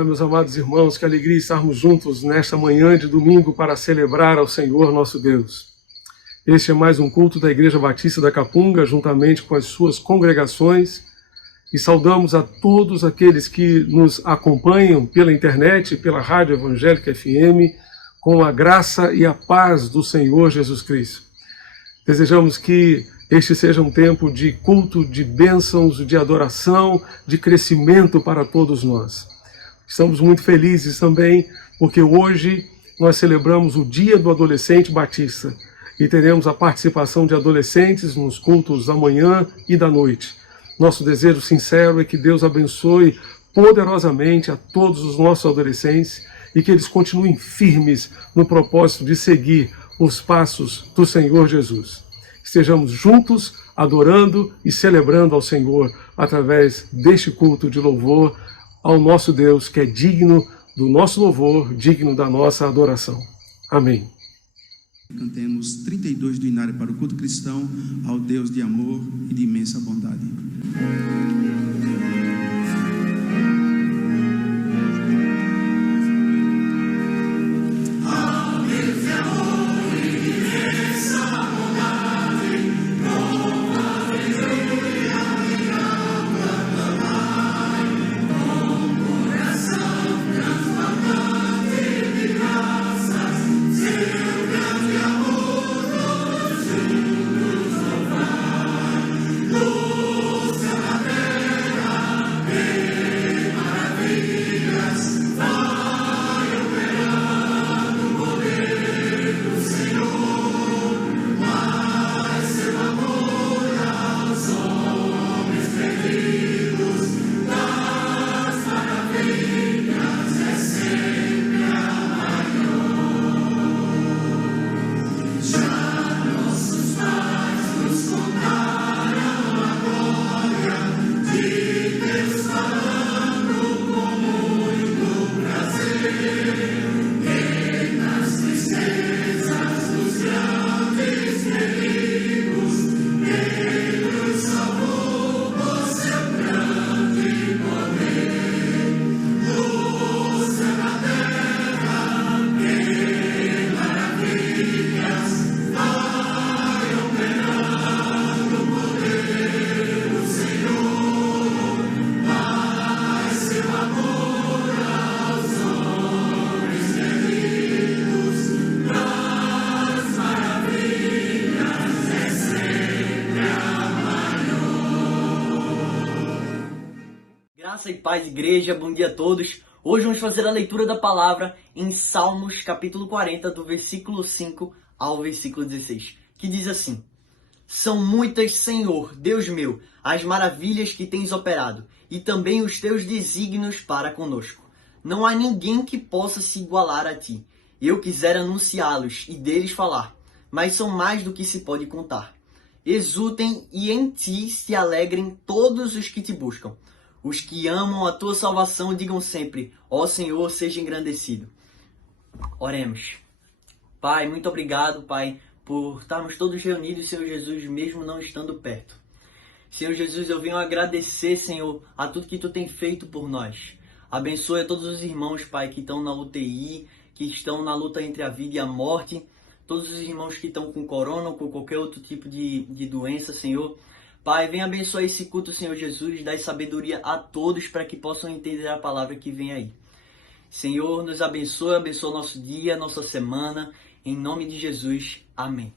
Olá, meus amados irmãos, que alegria estarmos juntos nesta manhã de domingo para celebrar ao Senhor nosso Deus. Este é mais um culto da Igreja Batista da Capunga, juntamente com as suas congregações, e saudamos a todos aqueles que nos acompanham pela internet, pela Rádio Evangélica FM, com a graça e a paz do Senhor Jesus Cristo. Desejamos que este seja um tempo de culto, de bênçãos, de adoração, de crescimento para todos nós. Estamos muito felizes também porque hoje nós celebramos o Dia do Adolescente Batista e teremos a participação de adolescentes nos cultos da manhã e da noite. Nosso desejo sincero é que Deus abençoe poderosamente a todos os nossos adolescentes e que eles continuem firmes no propósito de seguir os passos do Senhor Jesus. Estejamos juntos, adorando e celebrando ao Senhor através deste culto de louvor ao nosso Deus, que é digno do nosso louvor, digno da nossa adoração. Amém. Cantemos 32 do Inário para o culto cristão ao Deus de amor e de imensa bondade. Graça e paz, igreja, bom dia a todos. Hoje vamos fazer a leitura da palavra em Salmos, capítulo 40, do versículo 5 ao versículo 16, que diz assim: São muitas, Senhor, Deus meu, as maravilhas que tens operado, e também os teus desígnios para conosco. Não há ninguém que possa se igualar a ti. Eu quisera anunciá-los e deles falar, mas são mais do que se pode contar. Exultem e em ti se alegrem todos os que te buscam. Os que amam a tua salvação digam sempre: ó Senhor, seja engrandecido. Oremos. Pai, muito obrigado, Pai, por estarmos todos reunidos, Senhor Jesus, mesmo não estando perto. Senhor Jesus, eu venho agradecer, Senhor, a tudo que tu tem feito por nós. Abençoe a todos os irmãos, Pai, que estão na UTI, que estão na luta entre a vida e a morte. Todos os irmãos que estão com corona ou com qualquer outro tipo de doença, Senhor. Pai, venha abençoar esse culto, Senhor Jesus, dai sabedoria a todos para que possam entender a palavra que vem aí. Senhor, nos abençoe, abençoa nosso dia, nossa semana, em nome de Jesus. Amém.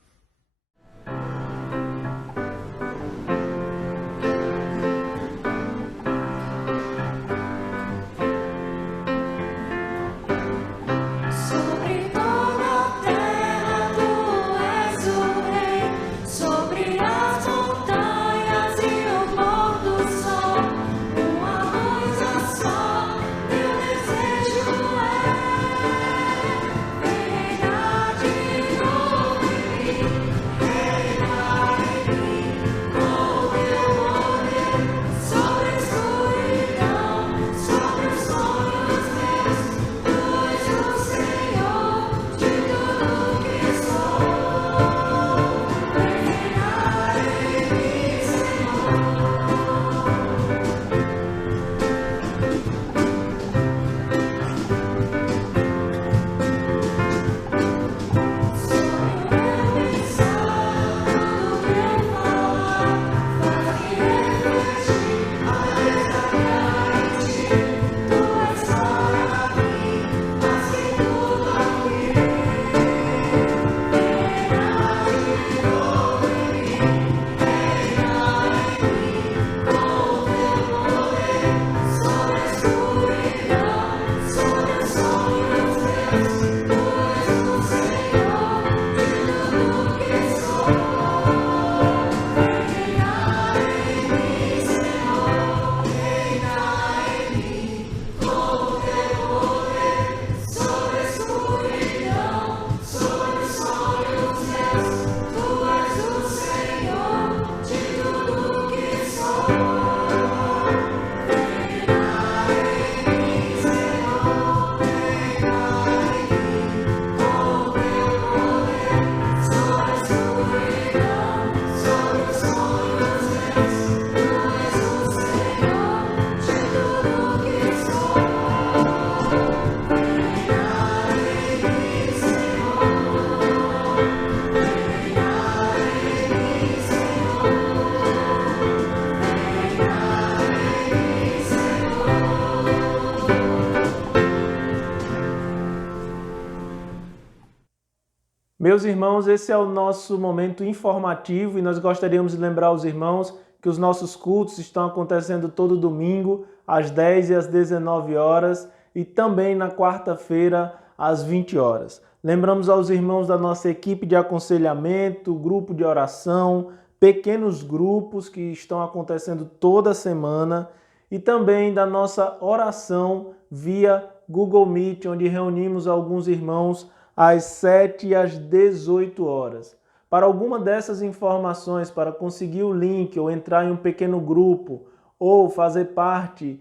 Meus irmãos, esse é o nosso momento informativo e nós gostaríamos de lembrar os irmãos que os nossos cultos estão acontecendo todo domingo, às 10 e às 19 horas e também na quarta-feira, às 20 horas. Lembramos aos irmãos da nossa equipe de aconselhamento, grupo de oração, pequenos grupos que estão acontecendo toda semana e também da nossa oração via Google Meet, onde reunimos alguns irmãos às 7 e às 18 horas. Para alguma dessas informações, para conseguir o link ou entrar em um pequeno grupo ou fazer parte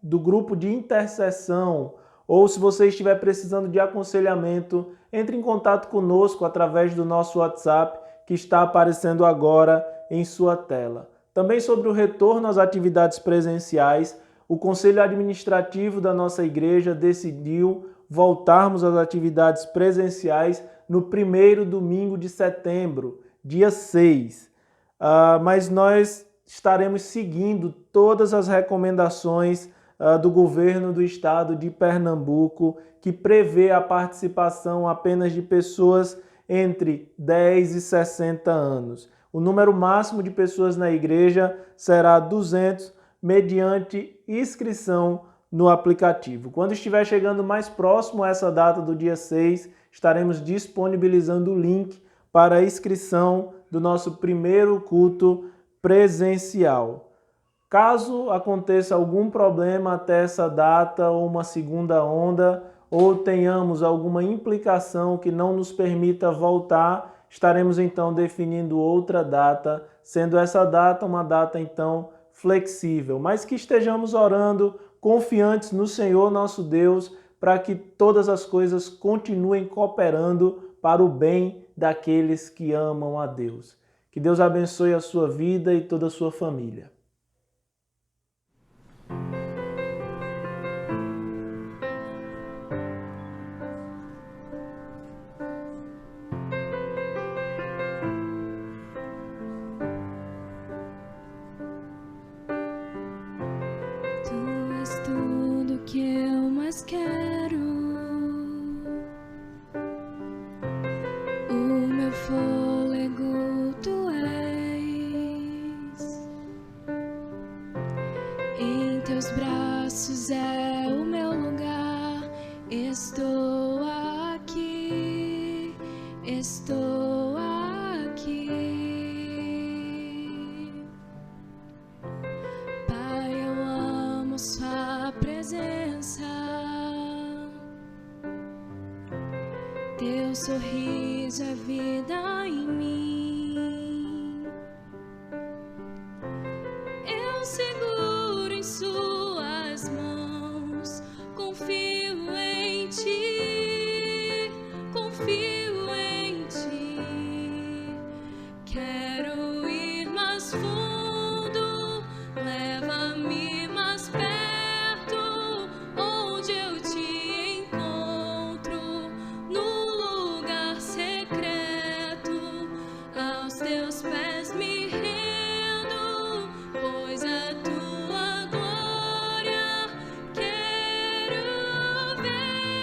do grupo de intercessão, ou se você estiver precisando de aconselhamento, entre em contato conosco através do nosso WhatsApp que está aparecendo agora em sua tela. Também sobre o retorno às atividades presenciais, o Conselho Administrativo da nossa igreja decidiu voltarmos às atividades presenciais no primeiro domingo de setembro, dia 6. Mas nós estaremos seguindo todas as recomendações do governo do estado de Pernambuco, que prevê a participação apenas de pessoas entre 10 e 60 anos. O número máximo de pessoas na igreja será 200, mediante inscrição no aplicativo. Quando estiver chegando mais próximo a essa data do dia 6, estaremos disponibilizando o link para a inscrição do nosso primeiro culto presencial. Caso aconteça algum problema até essa data ou uma segunda onda, ou tenhamos alguma implicação que não nos permita voltar, estaremos então definindo outra data, sendo essa data uma data então flexível, mas que estejamos orando, confiantes no Senhor nosso Deus, para que todas as coisas continuem cooperando para o bem daqueles que amam a Deus. Que Deus abençoe a sua vida e toda a sua família. Quero o meu fôlego, tu és. Em teus braços é o meu lugar. Estou aqui, estou aqui. Pai, eu amo sua presença. Teu sorriso é vida em mim. Eu seguro em suas mãos. Confio em ti. Confio em ti. Quero ir mais fundo. Leva-me mais perto. Onde eu te encontro. Aos teus pés me rendo, pois a tua glória quero ver.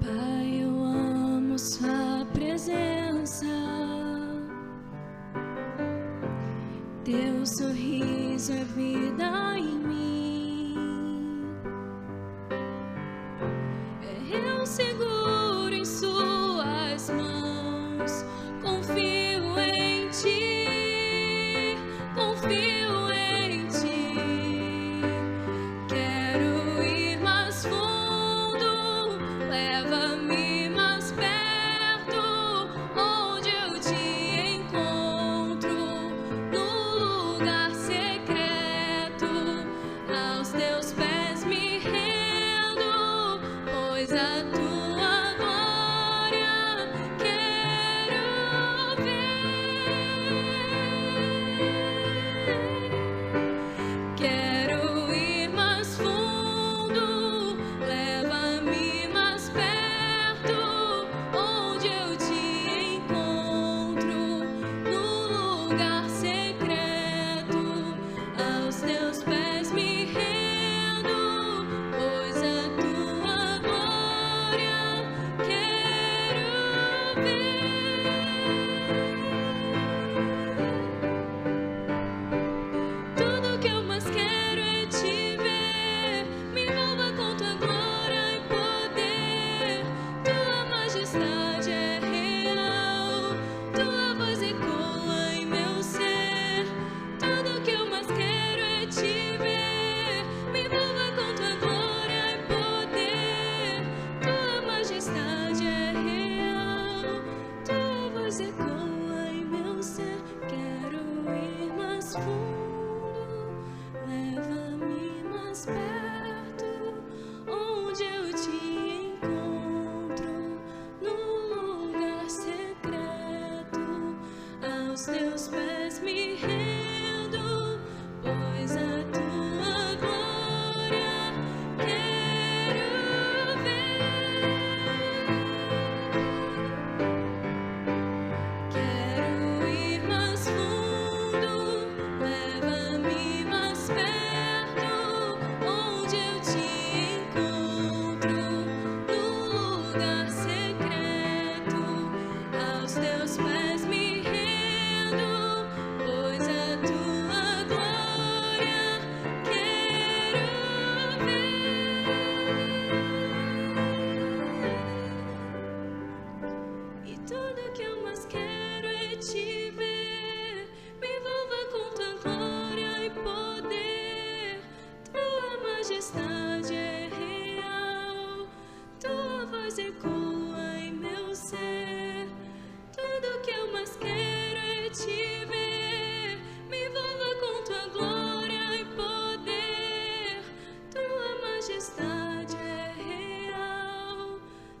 Pai, eu amo sua presença. Teu sorriso é vida em mim. Eu seguro em suas mãos. Confio em ti. Confio em ti. Quero ir mais fundo. Leva-me mais perto. Onde eu te encontro. No lugar secreto. Aos teus pés me rendo, Aos teus pés me rendo, pois a tua glória quero ver. Quero ir mais fundo, leva-me mais perto, onde eu te encontro, no lugar secreto. Aos teus pés me rendo, pois a tua glória quero ver. E tudo que eu mais quero é te ver, me envolva com tua glória e poder. Tua majestade é real, tua voz ecoa em meu ser. Tudo que eu mais quero é te ver, me envolva com tua glória e poder. Tua majestade é real,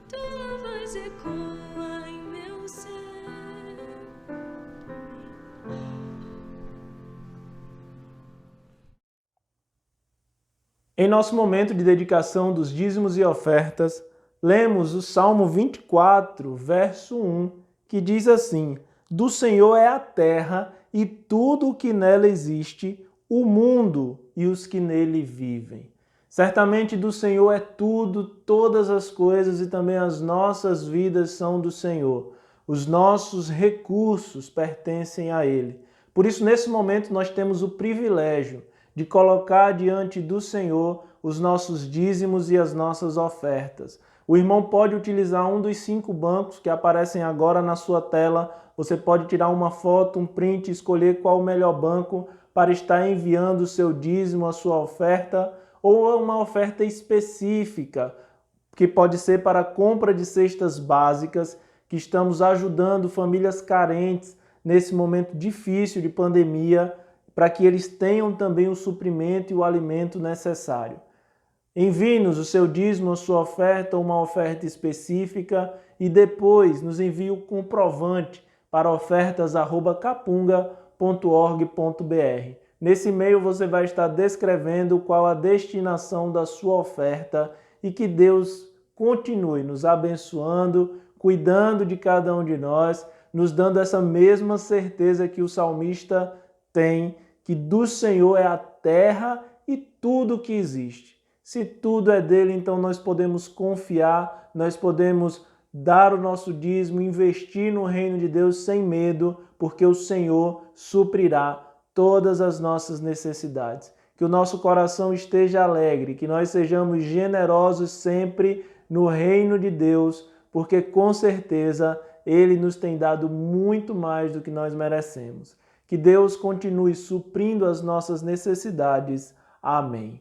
tua voz ecoa em meu ser. Em nosso momento de dedicação dos dízimos e ofertas, lemos o Salmo 24, verso 1, que diz assim: Do Senhor é a terra e tudo o que nela existe, o mundo e os que nele vivem. Certamente do Senhor é tudo, todas as coisas e também as nossas vidas são do Senhor. Os nossos recursos pertencem a Ele. Por isso, nesse momento, nós temos o privilégio de colocar diante do Senhor os nossos dízimos e as nossas ofertas. O irmão pode utilizar um dos 5 bancos que aparecem agora na sua tela. Você pode tirar uma foto, um print, escolher qual o melhor banco para estar enviando o seu dízimo, a sua oferta, ou uma oferta específica, que pode ser para a compra de cestas básicas, que estamos ajudando famílias carentes nesse momento difícil de pandemia, para que eles tenham também o suprimento e o alimento necessário. Envie-nos o seu dízimo, a sua oferta, uma oferta específica, e depois nos envie o comprovante para ofertas@capunga.org.br. Nesse e-mail você vai estar descrevendo qual a destinação da sua oferta e que Deus continue nos abençoando, cuidando de cada um de nós, nos dando essa mesma certeza que o salmista tem, que do Senhor é a terra e tudo que existe. Se tudo é dele, então nós podemos confiar, nós podemos dar o nosso dízimo, investir no reino de Deus sem medo, porque o Senhor suprirá todas as nossas necessidades. Que o nosso coração esteja alegre, que nós sejamos generosos sempre no reino de Deus, porque com certeza Ele nos tem dado muito mais do que nós merecemos. Que Deus continue suprindo as nossas necessidades. Amém.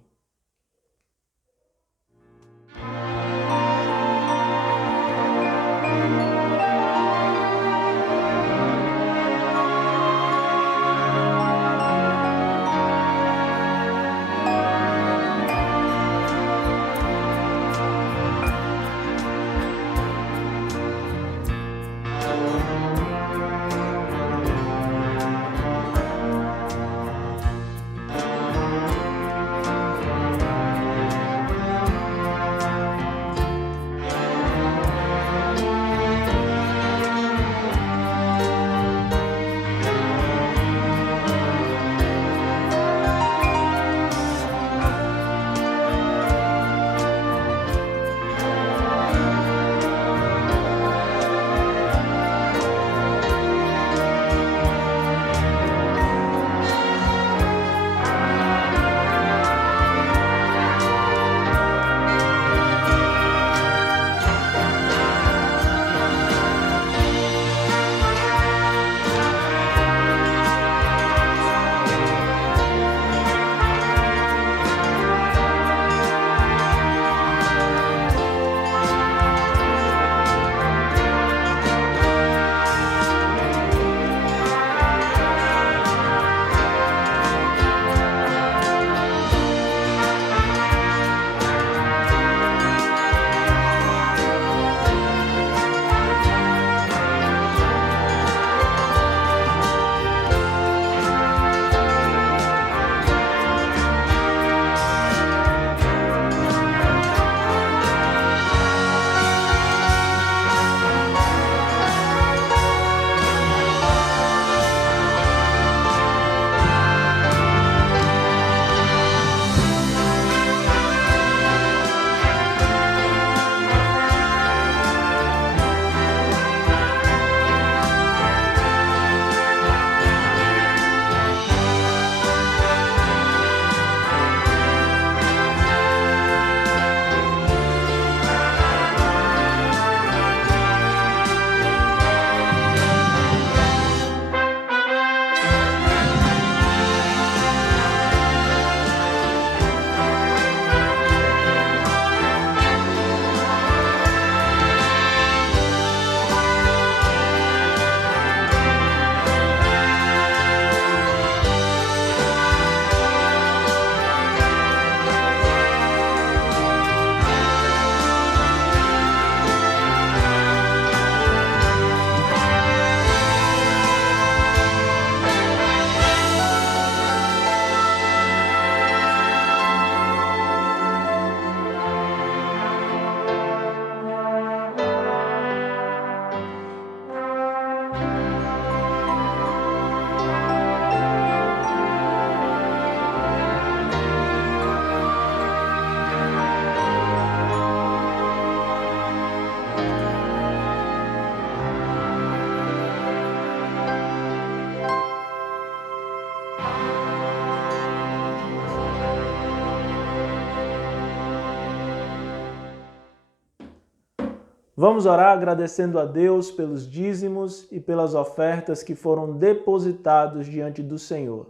Vamos orar agradecendo a Deus pelos dízimos e pelas ofertas que foram depositados diante do Senhor.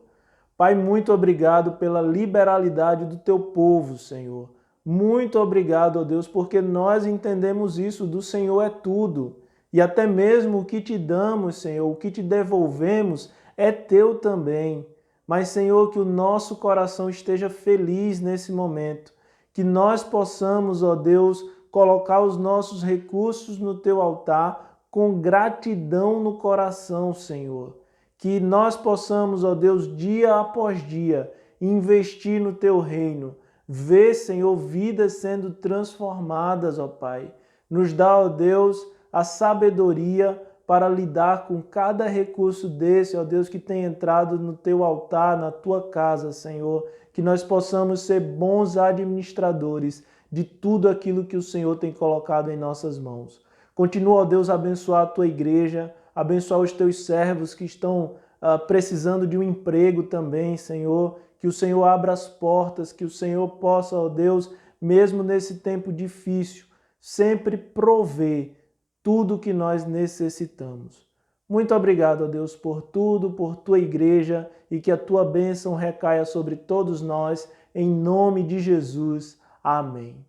Pai, muito obrigado pela liberalidade do teu povo, Senhor. Muito obrigado, ó Deus, porque nós entendemos isso, do Senhor é tudo. E até mesmo o que te damos, Senhor, o que te devolvemos é teu também. Mas, Senhor, que o nosso coração esteja feliz nesse momento, que nós possamos, ó Deus, colocar os nossos recursos no teu altar com gratidão no coração, Senhor. Que nós possamos, ó Deus, dia após dia, investir no teu reino. Ver, Senhor, vidas sendo transformadas, ó Pai. Nos dá, ó Deus, a sabedoria para lidar com cada recurso desse, ó Deus, que tem entrado no teu altar, na tua casa, Senhor. Que nós possamos ser bons administradores de tudo aquilo que o Senhor tem colocado em nossas mãos. Continua, ó Deus, a abençoar a tua igreja, abençoar os teus servos que estão precisando de um emprego também, Senhor. Que o Senhor abra as portas, que o Senhor possa, ó Deus, mesmo nesse tempo difícil, sempre prover tudo o que nós necessitamos. Muito obrigado, ó Deus, por tudo, por tua igreja, e que a tua bênção recaia sobre todos nós, em nome de Jesus. Amém.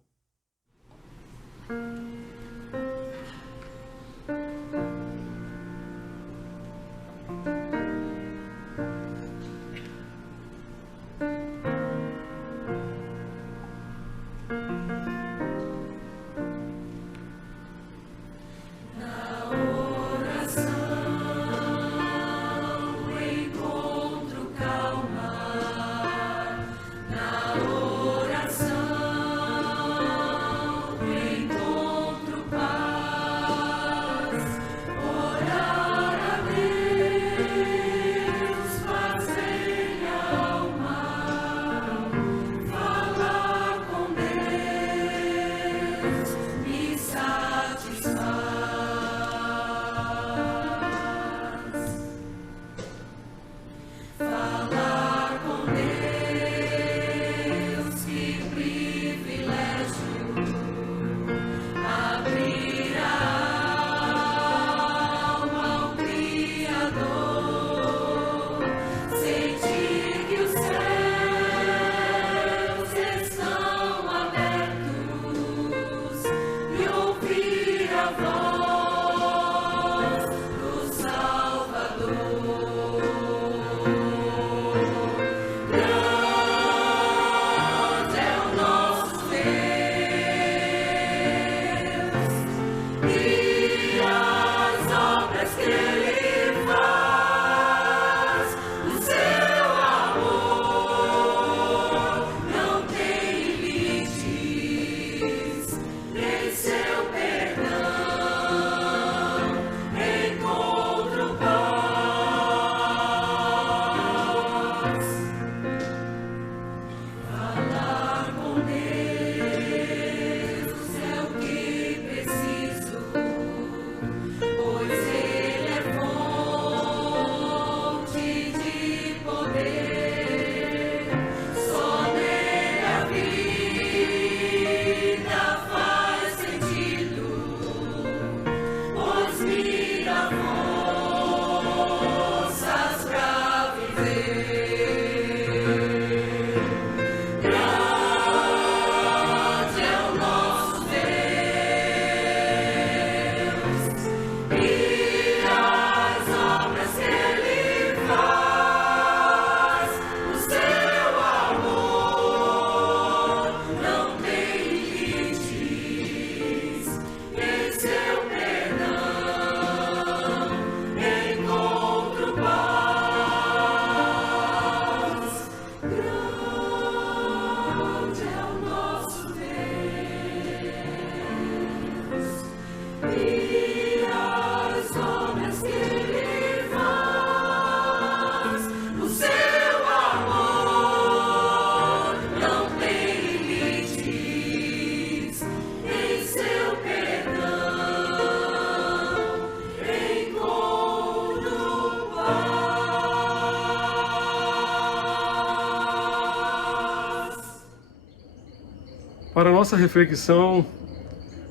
Para a nossa reflexão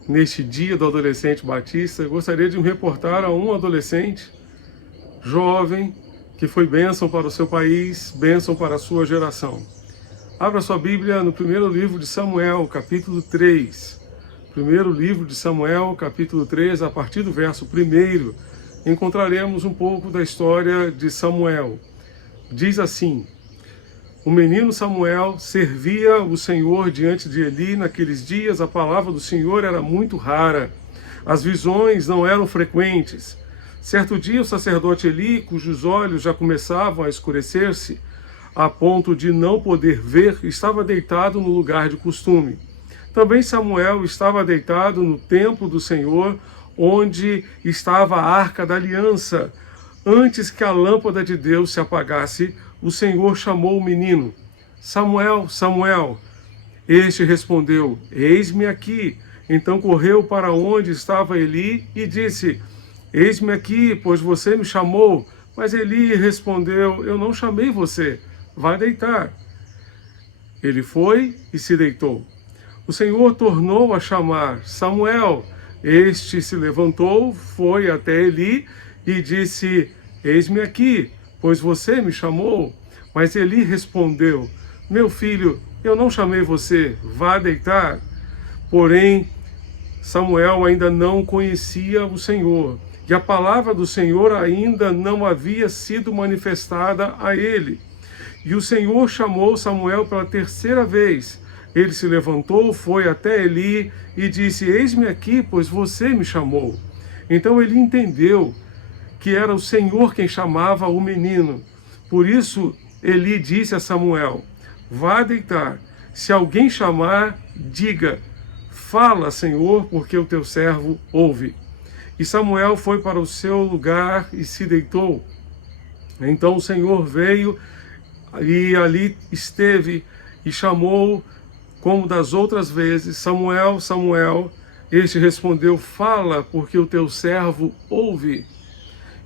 neste dia do adolescente batista, eu gostaria de me reportar a um adolescente jovem que foi bênção para o seu país, bênção para a sua geração. Abra sua Bíblia no primeiro livro de Samuel, capítulo 3. Primeiro livro de Samuel, capítulo 3, a partir do verso 1, encontraremos um pouco da história de Samuel. Diz assim: o menino Samuel servia o Senhor diante de Eli. Naqueles dias a palavra do Senhor era muito rara, as visões não eram frequentes. Certo dia o sacerdote Eli, cujos olhos já começavam a escurecer-se, a ponto de não poder ver, estava deitado no lugar de costume. Também Samuel estava deitado no templo do Senhor, onde estava a arca da aliança. Antes que a lâmpada de Deus se apagasse, o Senhor chamou o menino: Samuel, Samuel. Este respondeu: eis-me aqui. Então correu para onde estava Eli e disse: eis-me aqui, pois você me chamou. Mas Eli respondeu: eu não chamei você, vá deitar. Ele foi e se deitou. O Senhor tornou a chamar: Samuel. Este se levantou, foi até Eli e disse: eis-me aqui, pois você me chamou. Mas Eli respondeu: meu filho, eu não chamei você, vá deitar. Porém, Samuel ainda não conhecia o Senhor, e a palavra do Senhor ainda não havia sido manifestada a ele. E o Senhor chamou Samuel pela terceira vez. Ele se levantou, foi até Eli e disse: eis-me aqui, pois você me chamou. Então ele entendeu que era o Senhor quem chamava o menino. Por isso Eli disse a Samuel: vá deitar. Se alguém chamar, diga: fala, Senhor, porque o teu servo ouve. E Samuel foi para o seu lugar e se deitou. Então o Senhor veio e ali esteve e chamou, como das outras vezes: Samuel, Samuel. Este respondeu: fala, porque o teu servo ouve.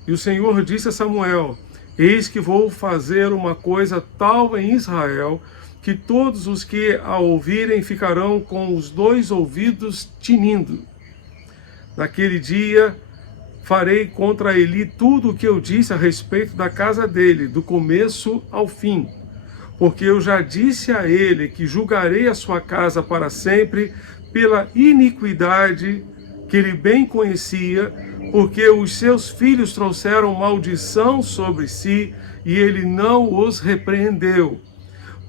E o Senhor disse a Samuel: eis que vou fazer uma coisa tal em Israel, que todos os que a ouvirem ficarão com os dois ouvidos tinindo. Naquele dia farei contra Eli tudo o que eu disse a respeito da casa dele, do começo ao fim. Porque eu já disse a ele que julgarei a sua casa para sempre pela iniquidade que ele bem conhecia, porque os seus filhos trouxeram maldição sobre si e ele não os repreendeu.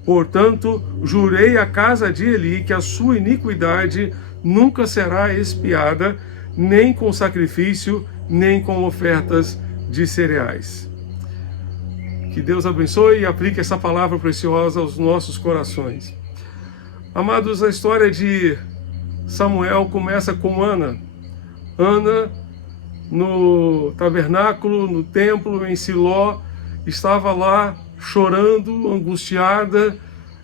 Portanto, jurei à casa de Eli que a sua iniquidade nunca será expiada, nem com sacrifício, nem com ofertas de cereais. Que Deus abençoe e aplique essa palavra preciosa aos nossos corações. Amados, a história de Samuel começa com Ana. Ana, no tabernáculo, no templo, em Siló, estava lá chorando, angustiada,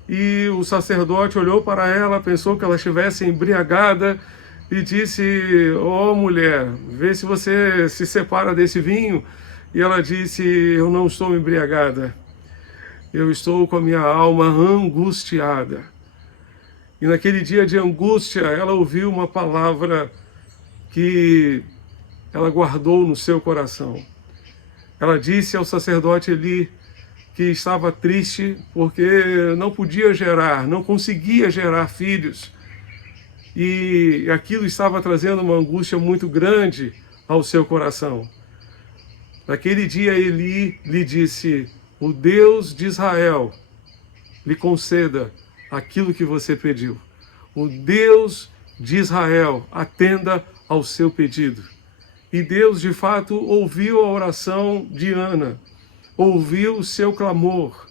e o sacerdote olhou para ela, pensou que ela estivesse embriagada e disse: ó mulher, vê se você se separa desse vinho. E ela disse: eu não estou embriagada, eu estou com a minha alma angustiada. E naquele dia de angústia, ela ouviu uma palavra que ela guardou no seu coração. Ela disse ao sacerdote Eli que estava triste porque não podia gerar, não conseguia gerar filhos. E aquilo estava trazendo uma angústia muito grande ao seu coração. Naquele dia Eli lhe disse: o Deus de Israel lhe conceda aquilo que você pediu. O Deus de Israel atenda ao seu pedido. E Deus, de fato, ouviu a oração de Ana, ouviu o seu clamor.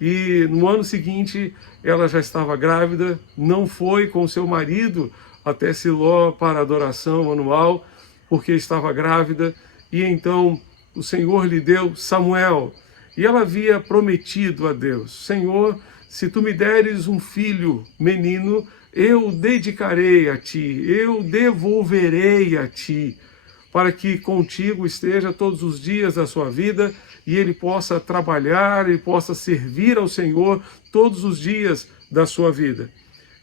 E no ano seguinte, ela já estava grávida, não foi com seu marido até Siló para a adoração anual, porque estava grávida. E então o Senhor lhe deu Samuel. E ela havia prometido a Deus: Senhor, se tu me deres um filho menino, eu o dedicarei a ti, eu devolverei a ti, para que contigo esteja todos os dias da sua vida e ele possa trabalhar e possa servir ao Senhor todos os dias da sua vida.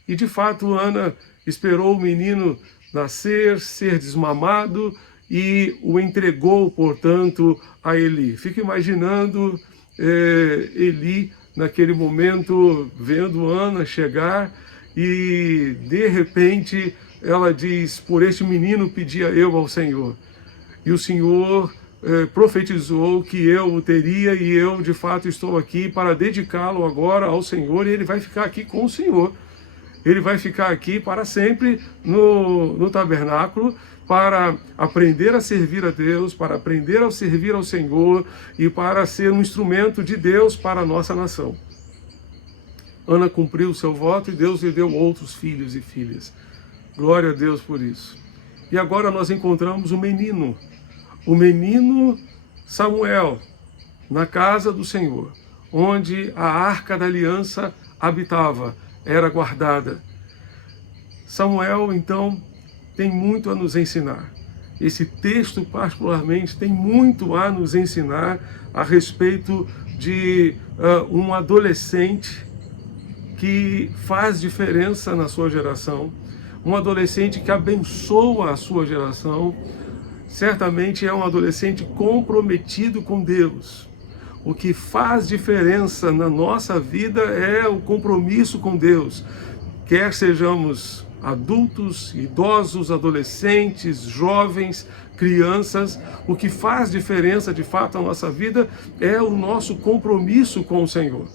E de fato Ana esperou o menino nascer, ser desmamado, e o entregou, portanto, a Eli. Fica imaginando Eli, naquele momento, vendo Ana chegar, e de repente ela diz: por este menino pedia eu ao Senhor. E o Senhor profetizou que eu o teria, e eu de fato estou aqui para dedicá-lo agora ao Senhor, e ele vai ficar aqui com o Senhor. Ele vai ficar aqui para sempre no tabernáculo, para aprender a servir a Deus, para aprender a servir ao Senhor e para ser um instrumento de Deus para a nossa nação. Ana cumpriu o seu voto e Deus lhe deu outros filhos e filhas. Glória a Deus por isso. E agora nós encontramos o menino Samuel, na casa do Senhor, onde a Arca da Aliança habitava, era guardada. Samuel, então, tem muito a nos ensinar. Esse texto, particularmente, tem muito a nos ensinar a respeito de um adolescente que faz diferença na sua geração, um adolescente que abençoa a sua geração. Certamente é um adolescente comprometido com Deus. O que faz diferença na nossa vida é o compromisso com Deus. Quer sejamos adultos, idosos, adolescentes, jovens, crianças, o que faz diferença de fato na nossa vida é o nosso compromisso com o Senhor.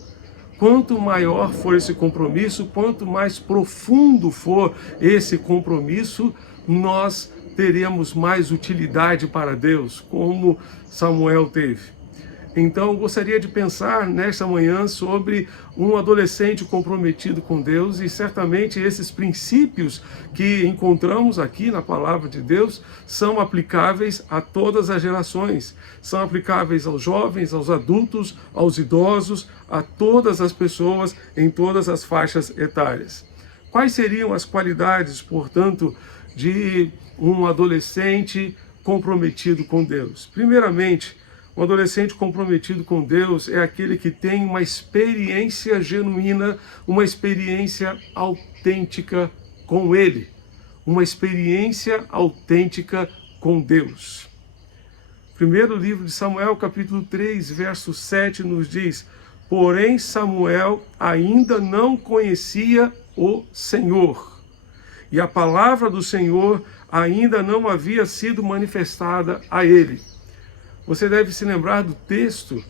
Quanto maior for esse compromisso, quanto mais profundo for esse compromisso, nós teremos mais utilidade para Deus, como Samuel teve. Então, eu gostaria de pensar nesta manhã sobre um adolescente comprometido com Deus, e certamente esses princípios que encontramos aqui na palavra de Deus são aplicáveis a todas as gerações, são aplicáveis aos jovens, aos adultos, aos idosos, a todas as pessoas em todas as faixas etárias. Quais seriam as qualidades, portanto, de um adolescente comprometido com Deus? Primeiramente, um adolescente comprometido com Deus é aquele que tem uma experiência genuína, uma experiência autêntica com Ele. Uma experiência autêntica com Deus. Primeiro livro de Samuel, capítulo 3, verso 7, nos diz: porém Samuel ainda não conhecia o Senhor, e a palavra do Senhor ainda não havia sido manifestada a ele. Você deve se lembrar do texto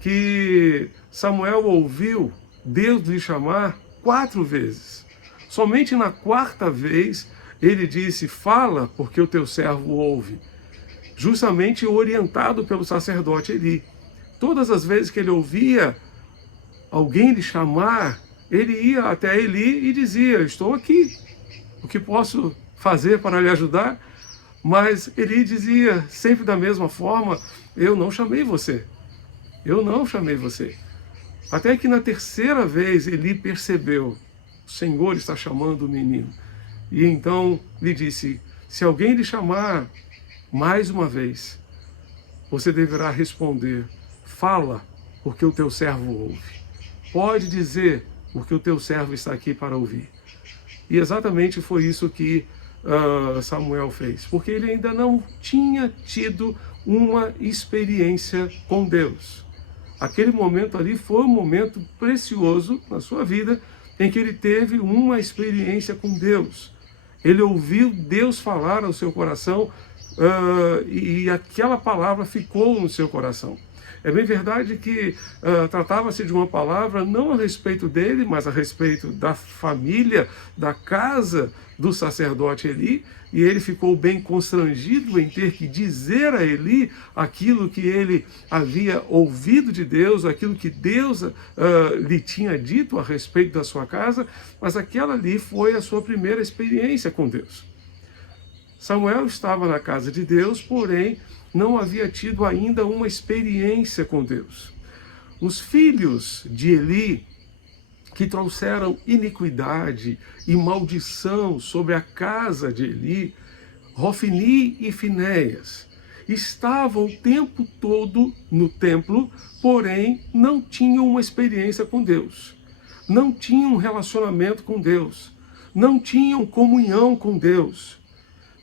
que Samuel ouviu Deus lhe chamar 4 vezes. Somente na 4ª vez ele disse: fala, porque o teu servo ouve. Justamente orientado pelo sacerdote Eli. Todas as vezes que ele ouvia alguém lhe chamar, ele ia até Eli e dizia: estou aqui, o que posso fazer para lhe ajudar? Mas Eli dizia sempre da mesma forma: eu não chamei você, eu não chamei você. Até que na 3ª vez Eli percebeu: o Senhor está chamando o menino. E então lhe disse: se alguém lhe chamar mais uma vez, você deverá responder: fala, porque o teu servo ouve. Pode dizer, porque o teu servo está aqui para ouvir. E exatamente foi isso que Samuel fez, porque ele ainda não tinha tido uma experiência com Deus. Aquele momento ali foi um momento precioso na sua vida, em que ele teve uma experiência com Deus. Ele ouviu Deus falar ao seu coração, e aquela palavra ficou no seu coração. É bem verdade que tratava-se de uma palavra não a respeito dele, mas a respeito da família, da casa do sacerdote Eli, e ele ficou bem constrangido em ter que dizer a Eli aquilo que ele havia ouvido de Deus, aquilo que Deus lhe tinha dito a respeito da sua casa, mas aquela ali foi a sua primeira experiência com Deus. Samuel estava na casa de Deus, porém não havia tido ainda uma experiência com Deus. Os filhos de Eli, que trouxeram iniquidade e maldição sobre a casa de Eli, Hofni e Finéias, estavam o tempo todo no templo, porém não tinham uma experiência com Deus, não tinham um relacionamento com Deus, não tinham comunhão com Deus.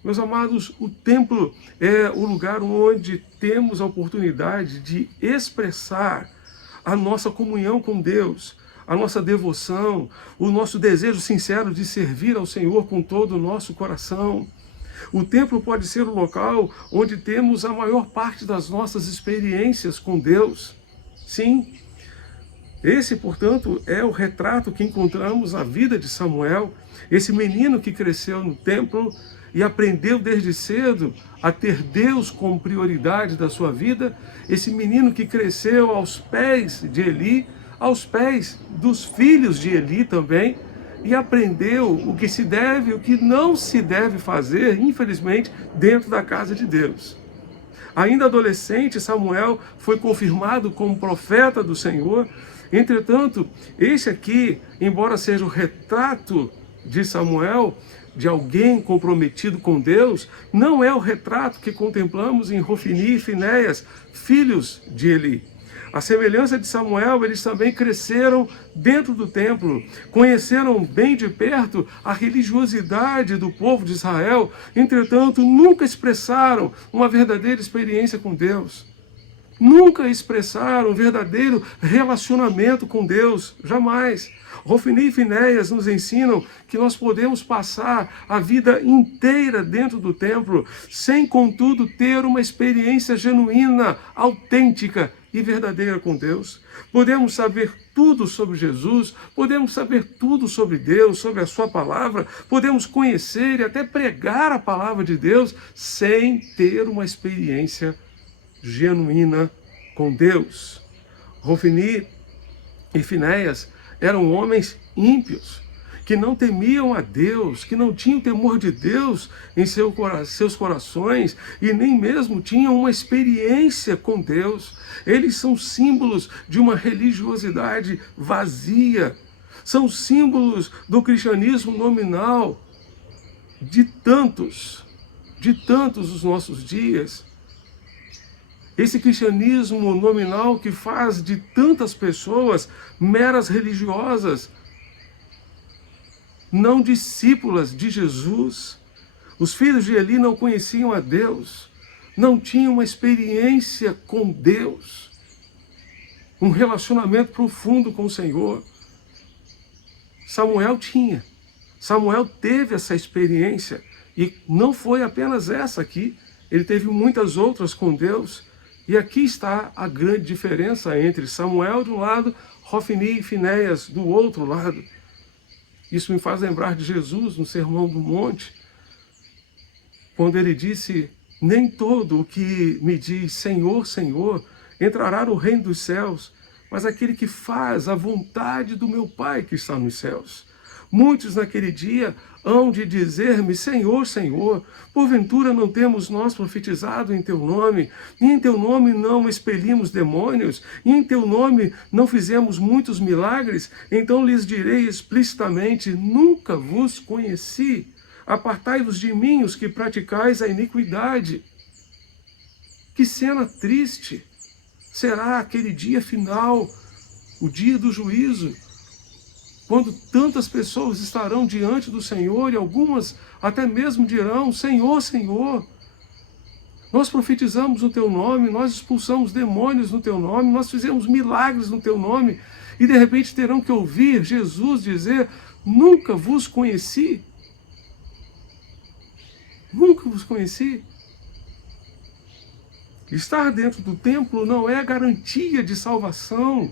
Meus amados, o templo é o lugar onde temos a oportunidade de expressar a nossa comunhão com Deus, a nossa devoção, o nosso desejo sincero de servir ao Senhor com todo o nosso coração. O templo pode ser o local onde temos a maior parte das nossas experiências com Deus. Sim, esse, portanto, é o retrato que encontramos na vida de Samuel, esse menino que cresceu no templo e aprendeu desde cedo a ter Deus como prioridade da sua vida, esse menino que cresceu aos pés de Eli, aos pés dos filhos de Eli também, e aprendeu o que se deve e o que não se deve fazer, infelizmente, dentro da casa de Deus. Ainda adolescente, Samuel foi confirmado como profeta do Senhor. Entretanto, este aqui, embora seja o retrato de Samuel, de alguém comprometido com Deus, não é o retrato que contemplamos em Hofni e Finéias, filhos de Eli. A semelhança de Samuel, eles também cresceram dentro do templo, conheceram bem de perto a religiosidade do povo de Israel, entretanto, nunca expressaram uma verdadeira experiência com Deus. Nunca expressaram um verdadeiro relacionamento com Deus, jamais. Hofni e Finéias nos ensinam que nós podemos passar a vida inteira dentro do templo, sem, contudo, ter uma experiência genuína, autêntica e verdadeira com Deus. Podemos saber tudo sobre Jesus, podemos saber tudo sobre Deus, sobre a sua palavra, podemos conhecer e até pregar a palavra de Deus sem ter uma experiência genuína com Deus. Hofni e Finéias eram homens ímpios, que não temiam a Deus, que não tinham temor de Deus em seus corações e nem mesmo tinham uma experiência com Deus. Eles são símbolos de uma religiosidade vazia, são símbolos do cristianismo nominal de tantos dos nossos dias. Esse cristianismo nominal que faz de tantas pessoas meras religiosas, não discípulas de Jesus. Os filhos de Eli não conheciam a Deus, não tinham uma experiência com Deus, um relacionamento profundo com o Senhor. Samuel tinha. Samuel teve essa experiência, e não foi apenas essa aqui, ele teve muitas outras com Deus. E aqui está a grande diferença entre Samuel de um lado, Hofni e Finéias do outro lado. Isso me faz lembrar de Jesus no Sermão do Monte, quando ele disse: nem todo o que me diz Senhor, Senhor, entrará no reino dos céus, mas aquele que faz a vontade do meu Pai que está nos céus. Muitos naquele dia hão de dizer-me: Senhor, Senhor, porventura não temos nós profetizado em teu nome, e em teu nome não expelimos demônios, e em teu nome não fizemos muitos milagres? Então lhes direi explicitamente: nunca vos conheci. Apartai-vos de mim, os que praticais a iniquidade. Que cena triste será aquele dia final, o dia do juízo, quando tantas pessoas estarão diante do Senhor e algumas até mesmo dirão: Senhor, Senhor, nós profetizamos no teu nome, nós expulsamos demônios no teu nome, nós fizemos milagres no teu nome, e de repente terão que ouvir Jesus dizer: nunca vos conheci. Nunca vos conheci. Estar dentro do templo não é garantia de salvação.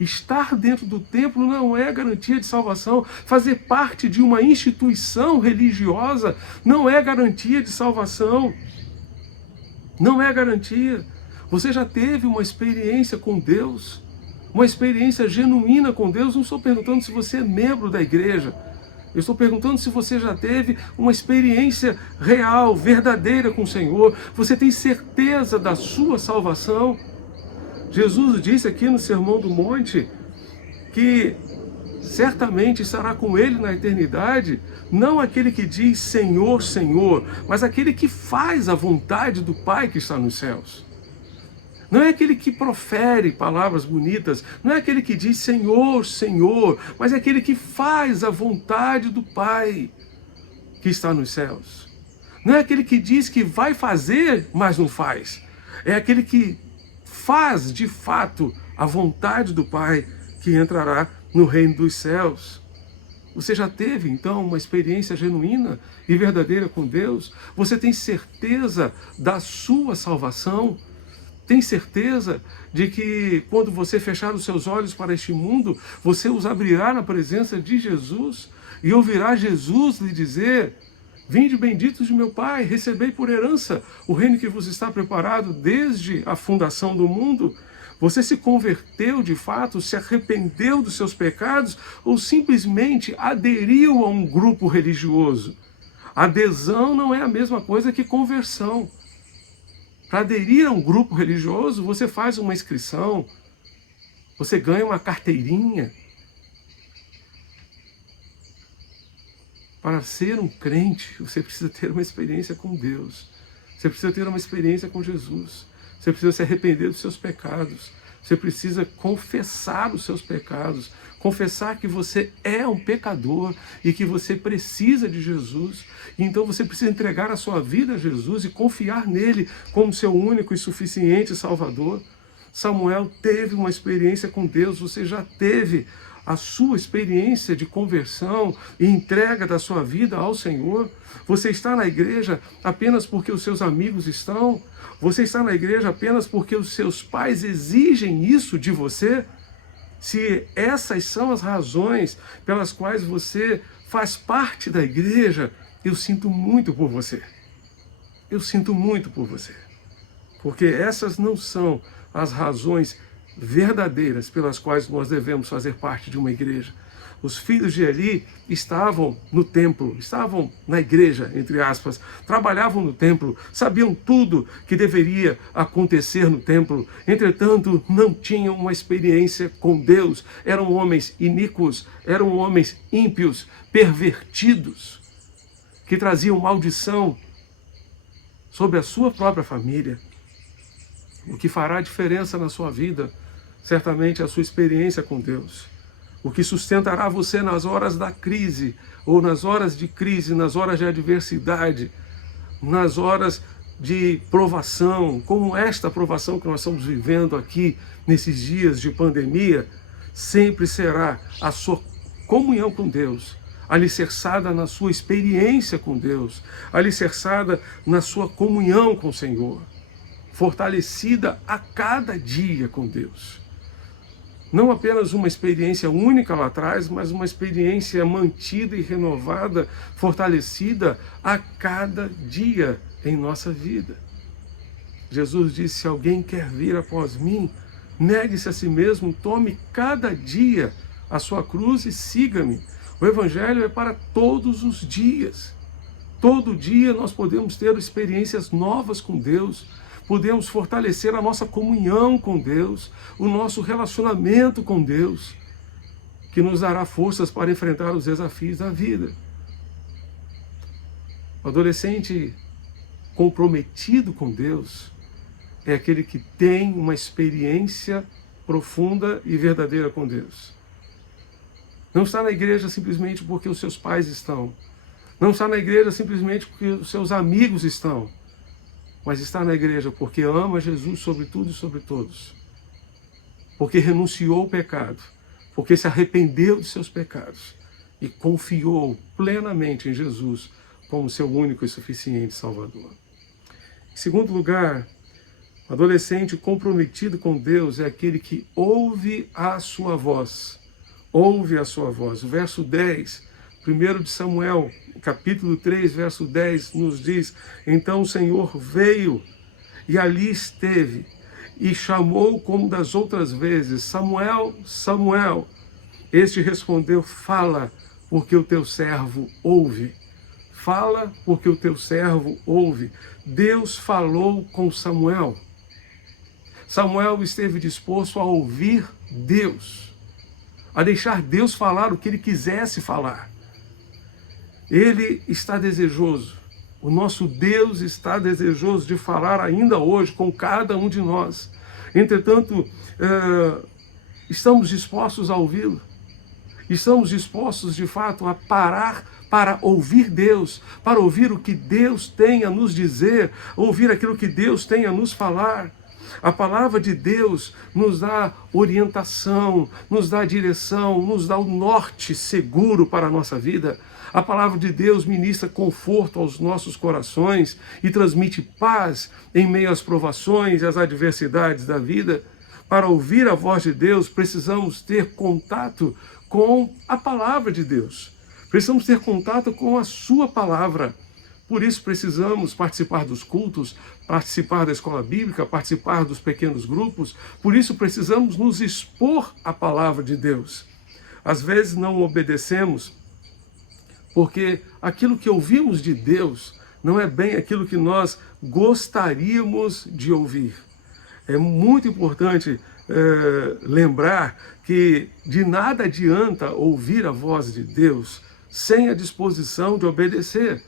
Estar dentro do templo não é garantia de salvação. Fazer parte de uma instituição religiosa não é garantia de salvação. Não é garantia. Você já teve uma experiência com Deus? Uma experiência genuína com Deus? Não estou perguntando se você é membro da igreja. Eu estou perguntando se você já teve uma experiência real, verdadeira com o Senhor. Você tem certeza da sua salvação? Jesus disse aqui no Sermão do Monte que certamente estará com ele na eternidade, não aquele que diz Senhor, Senhor, mas aquele que faz a vontade do Pai que está nos céus. Não é aquele que profere palavras bonitas, não é aquele que diz Senhor, Senhor, mas é aquele que faz a vontade do Pai que está nos céus. Não é aquele que diz que vai fazer, mas não faz. É aquele que faz de fato a vontade do Pai que entrará no reino dos céus. Você já teve, então, uma experiência genuína e verdadeira com Deus? Você tem certeza da sua salvação? Tem certeza de que quando você fechar os seus olhos para este mundo, você os abrirá na presença de Jesus e ouvirá Jesus lhe dizer: vinde benditos de meu Pai, recebei por herança o reino que vos está preparado desde a fundação do mundo? Você se converteu de fato, se arrependeu dos seus pecados ou simplesmente aderiu a um grupo religioso? Adesão não é a mesma coisa que conversão. Para aderir a um grupo religioso, você faz uma inscrição, você ganha uma carteirinha. Para ser um crente, você precisa ter uma experiência com Deus. Você precisa ter uma experiência com Jesus. Você precisa se arrepender dos seus pecados. Você precisa confessar os seus pecados. Confessar que você é um pecador e que você precisa de Jesus. E então você precisa entregar a sua vida a Jesus e confiar nele como seu único e suficiente Salvador. Samuel teve uma experiência com Deus. Você já teve a sua experiência de conversão e entrega da sua vida ao Senhor? Você está na igreja apenas porque os seus amigos estão? Você está na igreja apenas porque os seus pais exigem isso de você? Se essas são as razões pelas quais você faz parte da igreja, eu sinto muito por você. Eu sinto muito por você. Porque essas não são as razões verdadeiras pelas quais nós devemos fazer parte de uma igreja. Os filhos de Eli estavam no templo, estavam na igreja, entre aspas, trabalhavam no templo, sabiam tudo que deveria acontecer no templo, entretanto não tinham uma experiência com Deus, eram homens iníquos, eram homens ímpios, pervertidos, que traziam maldição sobre a sua própria família. O que fará diferença na sua vida, certamente a sua experiência com Deus. O que sustentará você nas horas da crise, ou nas horas de crise, nas horas de adversidade, nas horas de provação, como esta provação que nós estamos vivendo aqui nesses dias de pandemia, sempre será a sua comunhão com Deus, alicerçada na sua experiência com Deus, alicerçada na sua comunhão com o Senhor, fortalecida a cada dia com Deus. Não apenas uma experiência única lá atrás, mas uma experiência mantida e renovada, fortalecida a cada dia em nossa vida. Jesus disse: se alguém quer vir após mim, negue-se a si mesmo, tome cada dia a sua cruz e siga-me. O Evangelho é para todos os dias. Todo dia nós podemos ter experiências novas com Deus, podemos fortalecer a nossa comunhão com Deus, o nosso relacionamento com Deus, que nos dará forças para enfrentar os desafios da vida. O adolescente comprometido com Deus é aquele que tem uma experiência profunda e verdadeira com Deus. Não está na igreja simplesmente porque os seus pais estão. Não está na igreja simplesmente porque os seus amigos estão. Mas está na igreja porque ama Jesus sobre tudo e sobre todos. Porque renunciou ao pecado. Porque se arrependeu dos seus pecados. E confiou plenamente em Jesus como seu único e suficiente Salvador. Em segundo lugar, o adolescente comprometido com Deus é aquele que ouve a sua voz. Ouve a sua voz. O verso 10, 1 de Samuel, capítulo 3, verso 10, nos diz: então o Senhor veio e ali esteve e chamou como das outras vezes: Samuel, Samuel. Este respondeu: fala, porque o teu servo ouve. Fala, porque o teu servo ouve. Deus falou com Samuel. Samuel esteve disposto a ouvir Deus, a deixar Deus falar o que ele quisesse falar. Ele está desejoso, o nosso Deus está desejoso de falar ainda hoje com cada um de nós. Entretanto, estamos dispostos a ouvi-lo. Estamos dispostos, de fato, a parar para ouvir Deus, para ouvir o que Deus tem a nos dizer, ouvir aquilo que Deus tem a nos falar. A palavra de Deus nos dá orientação, nos dá direção, nos dá o norte seguro para a nossa vida. A palavra de Deus ministra conforto aos nossos corações e transmite paz em meio às provações e às adversidades da vida. Para ouvir a voz de Deus, precisamos ter contato com a palavra de Deus. Precisamos ter contato com a sua palavra. Por isso precisamos participar dos cultos, participar da escola bíblica, participar dos pequenos grupos. Por isso precisamos nos expor à palavra de Deus. Às vezes não obedecemos, porque aquilo que ouvimos de Deus não é bem aquilo que nós gostaríamos de ouvir. É muito importante lembrar que de nada adianta ouvir a voz de Deus sem a disposição de obedecer.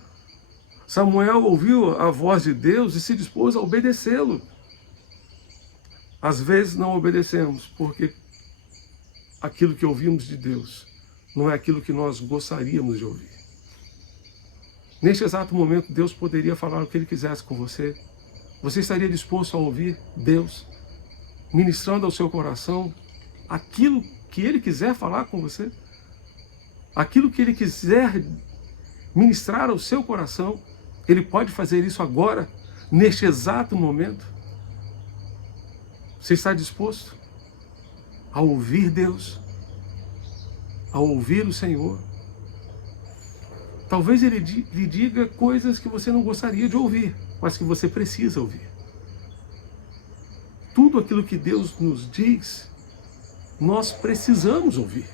Samuel ouviu a voz de Deus e se dispôs a obedecê-lo. Às vezes não obedecemos porque aquilo que ouvimos de Deus não é aquilo que nós gostaríamos de ouvir. Neste exato momento, Deus poderia falar o que Ele quisesse com você. Você estaria disposto a ouvir Deus ministrando ao seu coração aquilo que Ele quiser falar com você? Aquilo que Ele quiser ministrar ao seu coração, Ele pode fazer isso agora, neste exato momento? Você está disposto a ouvir Deus, a ouvir o Senhor? Talvez Ele lhe diga coisas que você não gostaria de ouvir, mas que você precisa ouvir. Tudo aquilo que Deus nos diz, nós precisamos ouvir.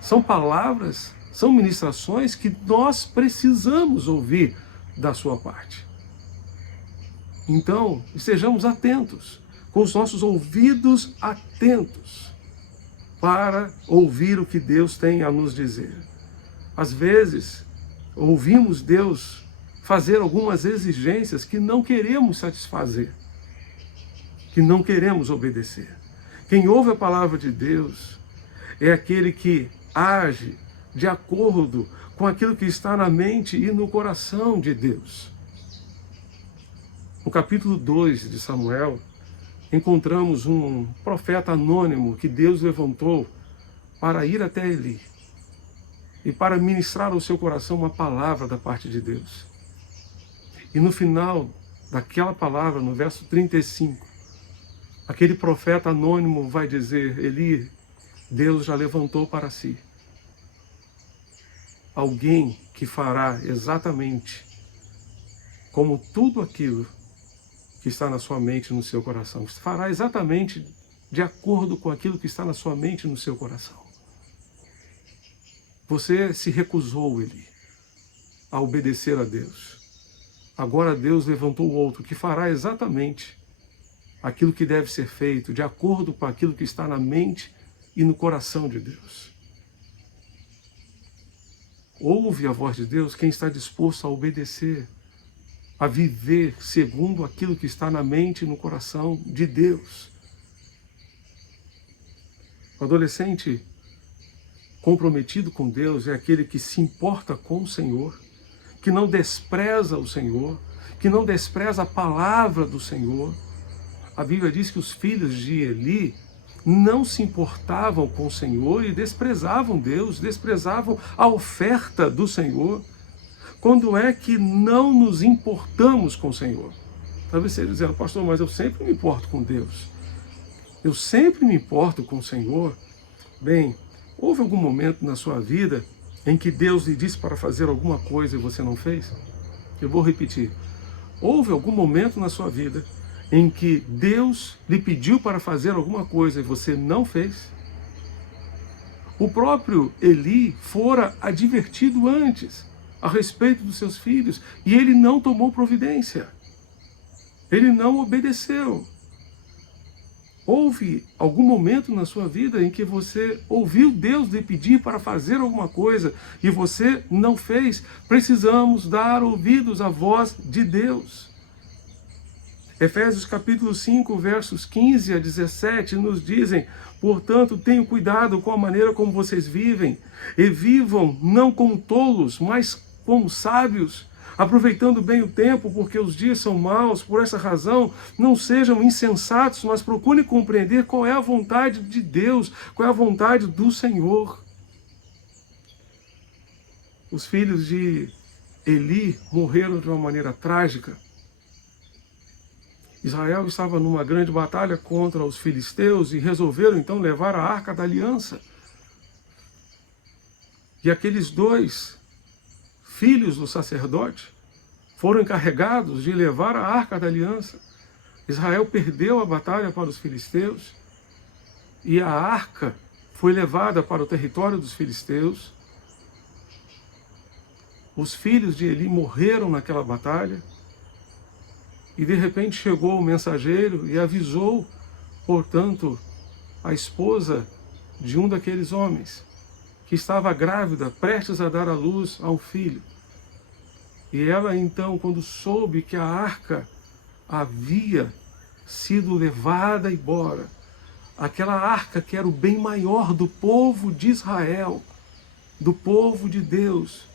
São palavras, são ministrações que nós precisamos ouvir da sua parte. Então, estejamos atentos, com os nossos ouvidos atentos, para ouvir o que Deus tem a nos dizer. Às vezes, ouvimos Deus fazer algumas exigências que não queremos satisfazer, que não queremos obedecer. Quem ouve a palavra de Deus é aquele que age de acordo com aquilo que está na mente e no coração de Deus. No capítulo 2 de Samuel, encontramos um profeta anônimo que Deus levantou para ir até Eli e para ministrar ao seu coração uma palavra da parte de Deus. E no final daquela palavra, no verso 35, aquele profeta anônimo vai dizer: Eli, Deus já levantou para si alguém que fará exatamente como tudo aquilo que está na sua mente e no seu coração. Fará exatamente de acordo com aquilo que está na sua mente e no seu coração. Você se recusou, Eli, a obedecer a Deus. Agora Deus levantou outro que fará exatamente aquilo que deve ser feito, de acordo com aquilo que está na mente e no coração de Deus. Ouve a voz de Deus quem está disposto a obedecer, a viver segundo aquilo que está na mente e no coração de Deus. O adolescente comprometido com Deus é aquele que se importa com o Senhor, que não despreza o Senhor, que não despreza a palavra do Senhor. A Bíblia diz que os filhos de Eli não se importavam com o Senhor e desprezavam Deus, desprezavam a oferta do Senhor. Quando é que não nos importamos com o Senhor? Talvez você dizendo: pastor, mas eu sempre me importo com Deus. Eu sempre me importo com o Senhor. Bem, houve algum momento na sua vida em que Deus lhe disse para fazer alguma coisa e você não fez? Eu vou repetir. Houve algum momento na sua vida em que Deus lhe pediu para fazer alguma coisa e você não fez? O próprio Eli fora advertido antes a respeito dos seus filhos e ele não tomou providência. Ele não obedeceu. Houve algum momento na sua vida em que você ouviu Deus lhe pedir para fazer alguma coisa e você não fez? Precisamos dar ouvidos à voz de Deus. Efésios capítulo 5, versos 15 a 17 nos dizem: portanto, tenham cuidado com a maneira como vocês vivem, e vivam não como tolos, mas como sábios, aproveitando bem o tempo, porque os dias são maus. Por essa razão, não sejam insensatos, mas procurem compreender qual é a vontade de Deus, qual é a vontade do Senhor. Os filhos de Eli morreram de uma maneira trágica. Israel estava numa grande batalha contra os filisteus e resolveram então levar a Arca da Aliança. E aqueles dois filhos do sacerdote foram encarregados de levar a Arca da Aliança. Israel perdeu a batalha para os filisteus e a arca foi levada para o território dos filisteus. Os filhos de Eli morreram naquela batalha e de repente chegou o mensageiro e avisou, portanto, a esposa de um daqueles homens que estava grávida, prestes a dar à luz a um filho. E ela então, quando soube que a arca havia sido levada embora, aquela arca que era o bem maior do povo de Israel, do povo de Deus,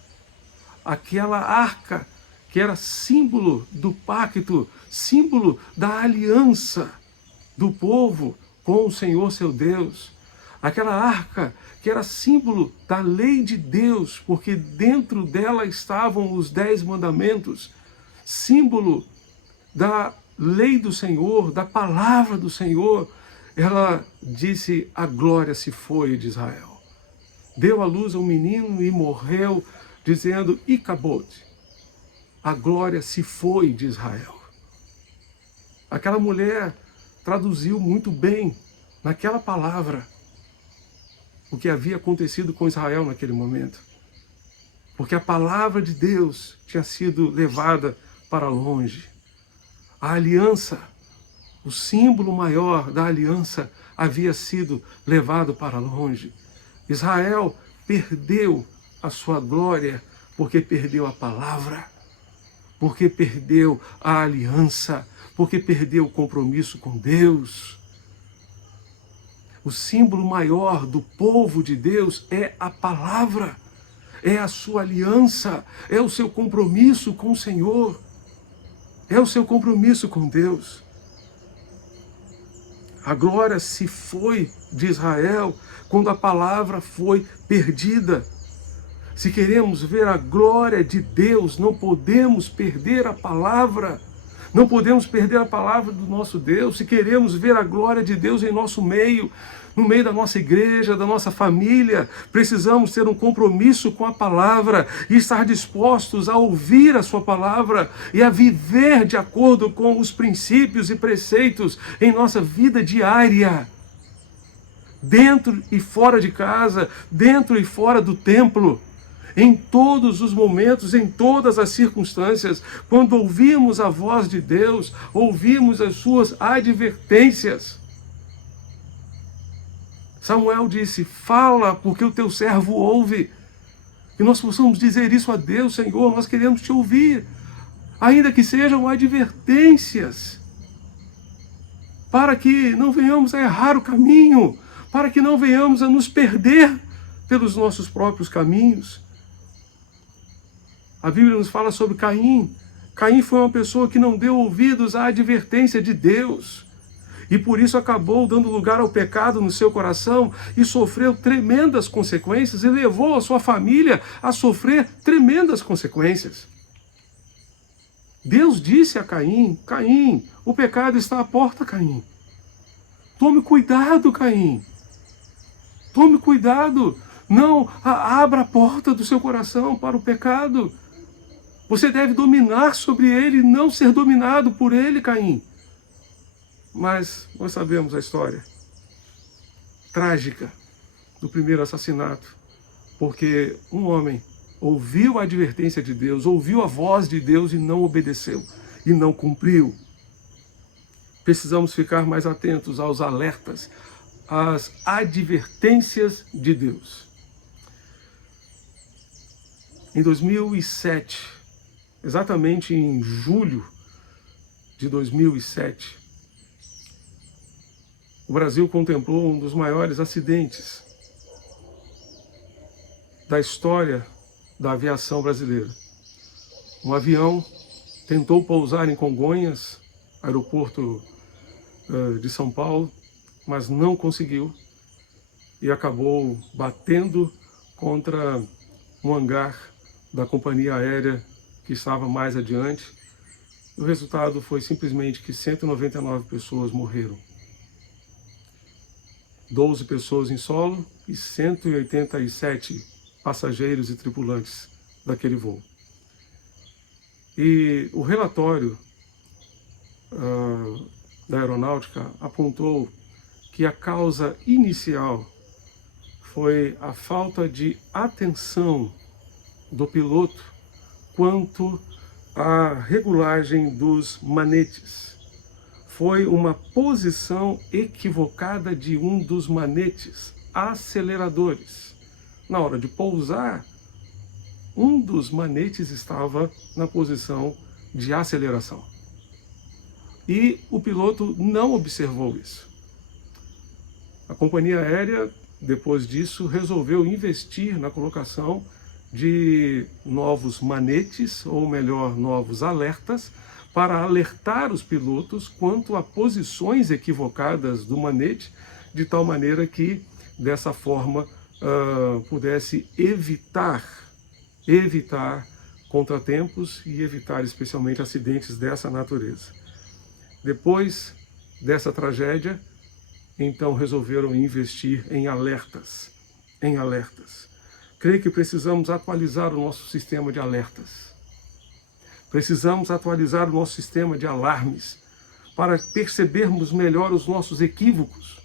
aquela arca que era símbolo do pacto, símbolo da aliança do povo com o Senhor seu Deus, aquela arca que era símbolo da lei de Deus, porque dentro dela estavam os 10 mandamentos, símbolo da lei do Senhor, da palavra do Senhor. Ela disse: a glória se foi de Israel. Deu à luz a um menino e morreu, dizendo: Icabod, a glória se foi de Israel. Aquela mulher traduziu muito bem naquela palavra o que havia acontecido com Israel naquele momento. Porque a palavra de Deus tinha sido levada para longe. A aliança, o símbolo maior da aliança, havia sido levado para longe. Israel perdeu a sua glória porque perdeu a palavra, porque perdeu a aliança, porque perdeu o compromisso com Deus. O símbolo maior do povo de Deus é a palavra, é a sua aliança, é o seu compromisso com o Senhor, é o seu compromisso com Deus. A glória se foi de Israel quando a palavra foi perdida. Se queremos ver a glória de Deus, não podemos perder a palavra. Não podemos perder a palavra do nosso Deus. Se queremos ver a glória de Deus em nosso meio, no meio da nossa igreja, da nossa família, precisamos ter um compromisso com a palavra e estar dispostos a ouvir a sua palavra e a viver de acordo com os princípios e preceitos em nossa vida diária. Dentro e fora de casa, dentro e fora do templo. Em todos os momentos, em todas as circunstâncias, quando ouvimos a voz de Deus, ouvimos as suas advertências. Samuel disse: fala, porque o teu servo ouve. E nós possamos dizer isso a Deus: Senhor, nós queremos te ouvir, ainda que sejam advertências, para que não venhamos a errar o caminho, para que não venhamos a nos perder pelos nossos próprios caminhos. A Bíblia nos fala sobre Caim. Caim foi uma pessoa que não deu ouvidos à advertência de Deus. E por isso acabou dando lugar ao pecado no seu coração e sofreu tremendas consequências e levou a sua família a sofrer tremendas consequências. Deus disse a Caim: Caim, o pecado está à porta, Caim. Tome cuidado, Caim. Tome cuidado. Não abra a porta do seu coração para o pecado. Você deve dominar sobre ele e não ser dominado por ele, Caim. Mas nós sabemos a história trágica do primeiro assassinato, porque um homem ouviu a advertência de Deus, ouviu a voz de Deus e não obedeceu, e não cumpriu. Precisamos ficar mais atentos aos alertas, às advertências de Deus. Em 2007, exatamente em julho de 2007, o Brasil contemplou um dos maiores acidentes da história da aviação brasileira. Um avião tentou pousar em Congonhas, aeroporto de São Paulo, mas não conseguiu e acabou batendo contra um hangar da companhia aérea que estava mais adiante. O resultado foi simplesmente que 199 pessoas morreram. 12 pessoas em solo e 187 passageiros e tripulantes daquele voo. E o relatório da aeronáutica apontou que a causa inicial foi a falta de atenção do piloto quanto à regulagem dos manetes. Foi uma posição equivocada de um dos manetes aceleradores. Na hora de pousar, um dos manetes estava na posição de aceleração. E o piloto não observou isso. A companhia aérea, depois disso, resolveu investir na colocação de novos manetes, ou melhor, novos alertas, para alertar os pilotos quanto a posições equivocadas do manete, de tal maneira que, dessa forma, pudesse evitar contratempos e evitar especialmente acidentes dessa natureza. Depois dessa tragédia, então resolveram investir em alertas. Creio que precisamos atualizar o nosso sistema de alertas. Precisamos atualizar o nosso sistema de alarmes para percebermos melhor os nossos equívocos.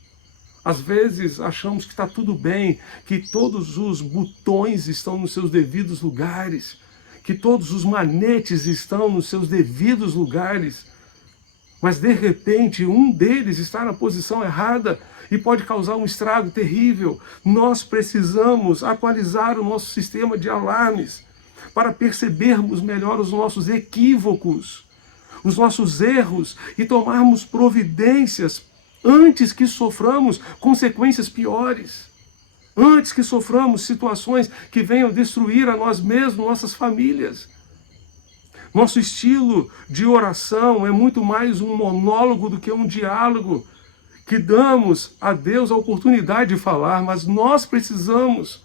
Às vezes achamos que está tudo bem, que todos os botões estão nos seus devidos lugares, que todos os manetes estão nos seus devidos lugares, mas de repente um deles está na posição errada e pode causar um estrago terrível. Nós precisamos atualizar o nosso sistema de alarmes para percebermos melhor os nossos equívocos, os nossos erros e tomarmos providências antes que soframos consequências piores, antes que soframos situações que venham destruir a nós mesmos, nossas famílias. Nosso estilo de oração é muito mais um monólogo do que um diálogo, que damos a Deus a oportunidade de falar, mas nós precisamos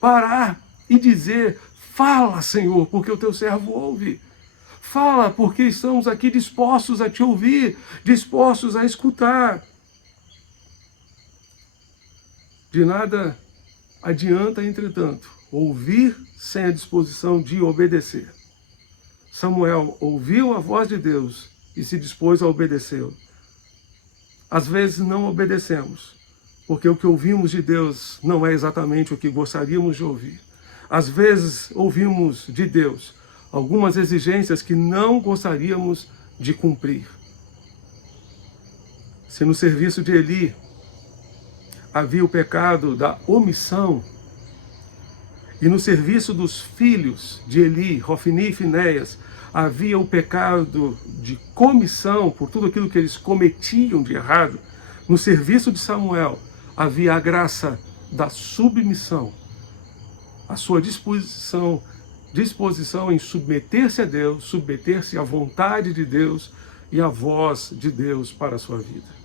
parar e dizer: fala, Senhor, porque o teu servo ouve. Fala, porque estamos aqui dispostos a te ouvir, dispostos a escutar. De nada adianta, entretanto, ouvir sem a disposição de obedecer. Samuel ouviu a voz de Deus e se dispôs a obedecê-lo. Às vezes não obedecemos, porque o que ouvimos de Deus não é exatamente o que gostaríamos de ouvir. Às vezes ouvimos de Deus algumas exigências que não gostaríamos de cumprir. Se no serviço de Eli havia o pecado da omissão, e no serviço dos filhos de Eli, Hofni e Finéias, havia o pecado de comissão por tudo aquilo que eles cometiam de errado, no serviço de Samuel havia a graça da submissão, a sua disposição em submeter-se a Deus, submeter-se à vontade de Deus e à voz de Deus para a sua vida.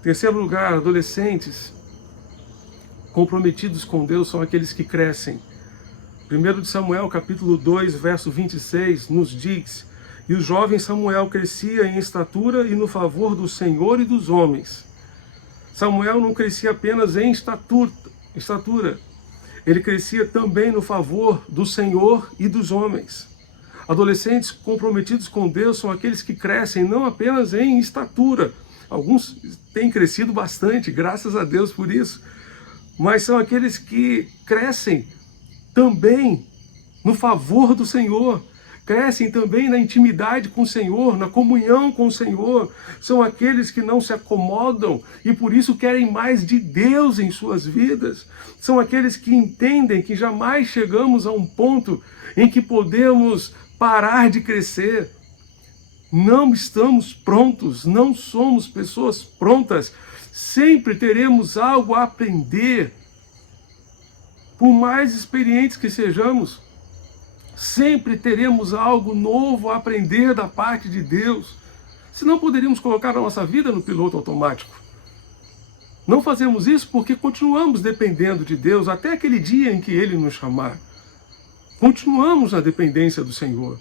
Em terceiro lugar, adolescentes comprometidos com Deus são aqueles que crescem. 1 Samuel, capítulo 2, verso 26, nos diz: e o jovem Samuel crescia em estatura e no favor do Senhor e dos homens. Samuel não crescia apenas em estatura, ele crescia também no favor do Senhor e dos homens. Adolescentes comprometidos com Deus são aqueles que crescem não apenas em estatura. Alguns têm crescido bastante, graças a Deus por isso. Mas são aqueles que crescem também no favor do Senhor, crescem também na intimidade com o Senhor, na comunhão com o Senhor. São aqueles que não se acomodam e por isso querem mais de Deus em suas vidas. São aqueles que entendem que jamais chegamos a um ponto em que podemos parar de crescer. Não estamos prontos, não somos pessoas prontas. Sempre teremos algo a aprender. Por mais experientes que sejamos, sempre teremos algo novo a aprender da parte de Deus. Senão poderíamos colocar a nossa vida no piloto automático. Não fazemos isso porque continuamos dependendo de Deus até aquele dia em que Ele nos chamar. Continuamos na dependência do Senhor,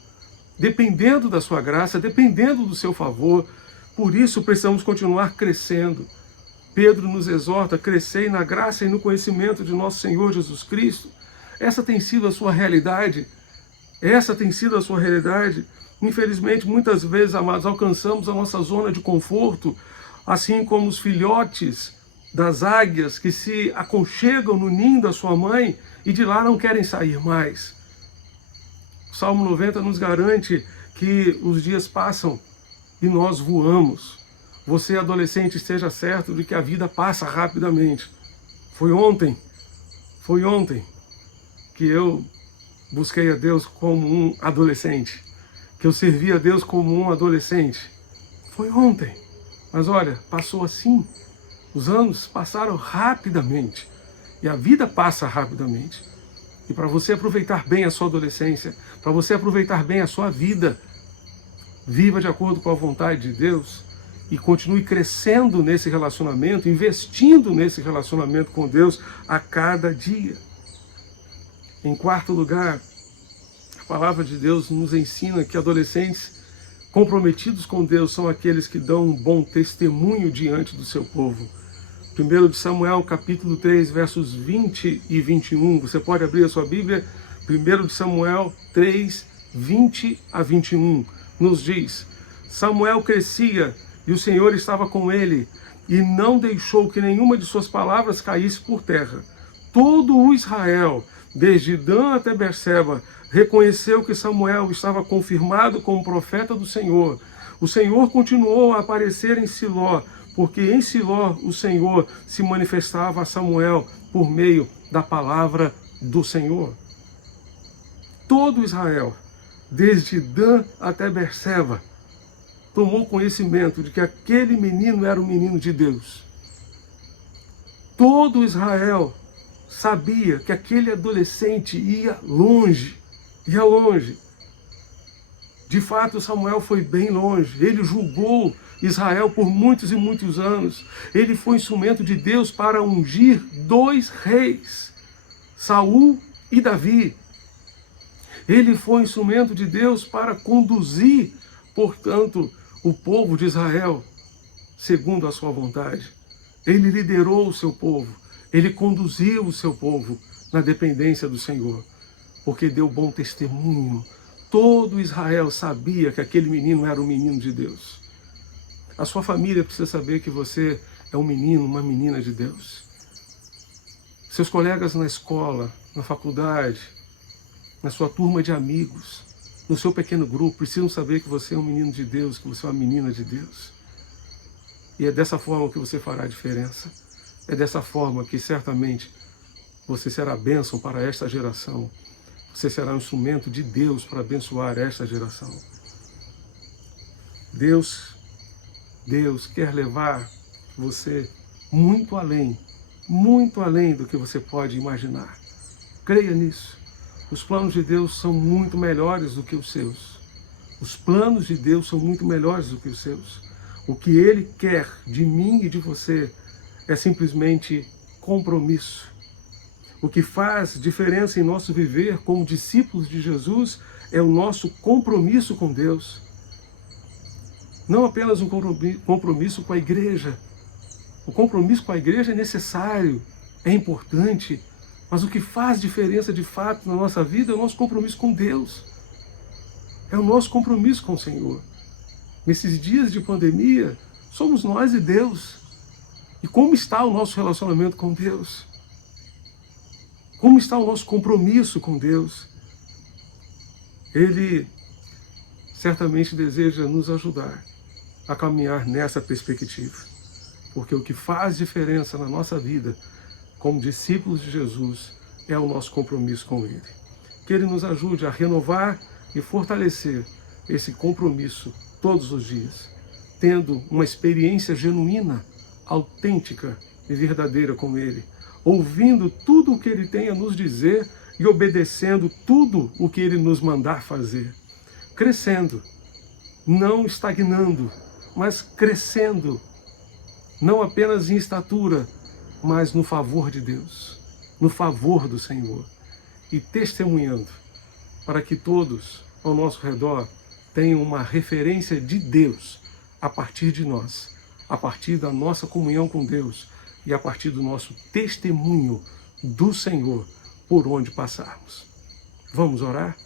dependendo da sua graça, dependendo do seu favor. Por isso precisamos continuar crescendo. Pedro nos exorta: crescei na graça e no conhecimento de nosso Senhor Jesus Cristo. Essa tem sido a sua realidade. Essa tem sido a sua realidade. Infelizmente, muitas vezes, amados, alcançamos a nossa zona de conforto, assim como os filhotes das águias que se aconchegam no ninho da sua mãe e de lá não querem sair mais. O Salmo 90 nos garante que os dias passam e nós voamos. Você, adolescente, esteja certo de que a vida passa rapidamente. Foi ontem que eu busquei a Deus como um adolescente, que eu servi a Deus como um adolescente. Foi ontem. Mas olha, passou assim. Os anos passaram rapidamente. E a vida passa rapidamente. E para você aproveitar bem a sua adolescência, para você aproveitar bem a sua vida, viva de acordo com a vontade de Deus e continue crescendo nesse relacionamento, investindo nesse relacionamento com Deus a cada dia. Em quarto lugar, a palavra de Deus nos ensina que adolescentes comprometidos com Deus são aqueles que dão um bom testemunho diante do seu povo. 1 Samuel, capítulo 3, versos 20 e 21. Você pode abrir a sua Bíblia. 1 Samuel 3, 20 a 21. Nos diz: Samuel crescia e o Senhor estava com ele, e não deixou que nenhuma de suas palavras caísse por terra. Todo o Israel, desde Dan até Berseba, reconheceu que Samuel estava confirmado como profeta do Senhor. O Senhor continuou a aparecer em Siló, porque em Siló o Senhor se manifestava a Samuel por meio da palavra do Senhor. Todo Israel, desde Dan até Berseba, tomou conhecimento de que aquele menino era um menino de Deus. Todo Israel sabia que aquele adolescente ia longe. De fato, Samuel foi bem longe. Ele julgou Israel por muitos e muitos anos. Ele foi instrumento de Deus para ungir 2 reis, Saul e Davi. Ele foi instrumento de Deus para conduzir, portanto, o povo de Israel segundo a sua vontade. Ele liderou o seu povo. Ele conduziu o seu povo na dependência do Senhor, porque deu bom testemunho. Todo Israel sabia que aquele menino era um menino de Deus. A sua família precisa saber que você é um menino, uma menina de Deus. Seus colegas na escola, na faculdade, na sua turma de amigos, no seu pequeno grupo, precisam saber que você é um menino de Deus, que você é uma menina de Deus. E é dessa forma que você fará a diferença. É dessa forma que certamente você será bênção para esta geração. Você será um instrumento de Deus para abençoar esta geração. Deus quer levar você muito além do que você pode imaginar. Creia nisso. Os planos de Deus são muito melhores do que os seus. Os planos de Deus são muito melhores do que os seus. O que Ele quer de mim e de você é simplesmente compromisso. O que faz diferença em nosso viver como discípulos de Jesus é o nosso compromisso com Deus. Não apenas um compromisso com a igreja. O compromisso com a igreja é necessário, é importante, mas o que faz diferença de fato na nossa vida é o nosso compromisso com Deus. É o nosso compromisso com o Senhor. Nesses dias de pandemia, somos nós e Deus. E como está o nosso relacionamento com Deus? Como está o nosso compromisso com Deus? Ele certamente deseja nos ajudar a caminhar nessa perspectiva. Porque o que faz diferença na nossa vida, como discípulos de Jesus, é o nosso compromisso com Ele. Que Ele nos ajude a renovar e fortalecer esse compromisso todos os dias, tendo uma experiência genuína, autêntica e verdadeira com Ele, ouvindo tudo o que Ele tem a nos dizer e obedecendo tudo o que Ele nos mandar fazer, crescendo, não estagnando, mas crescendo, não apenas em estatura, mas no favor de Deus, no favor do Senhor, e testemunhando para que todos ao nosso redor tenham uma referência de Deus a partir de nós, a partir da nossa comunhão com Deus e a partir do nosso testemunho do Senhor por onde passarmos. Vamos orar?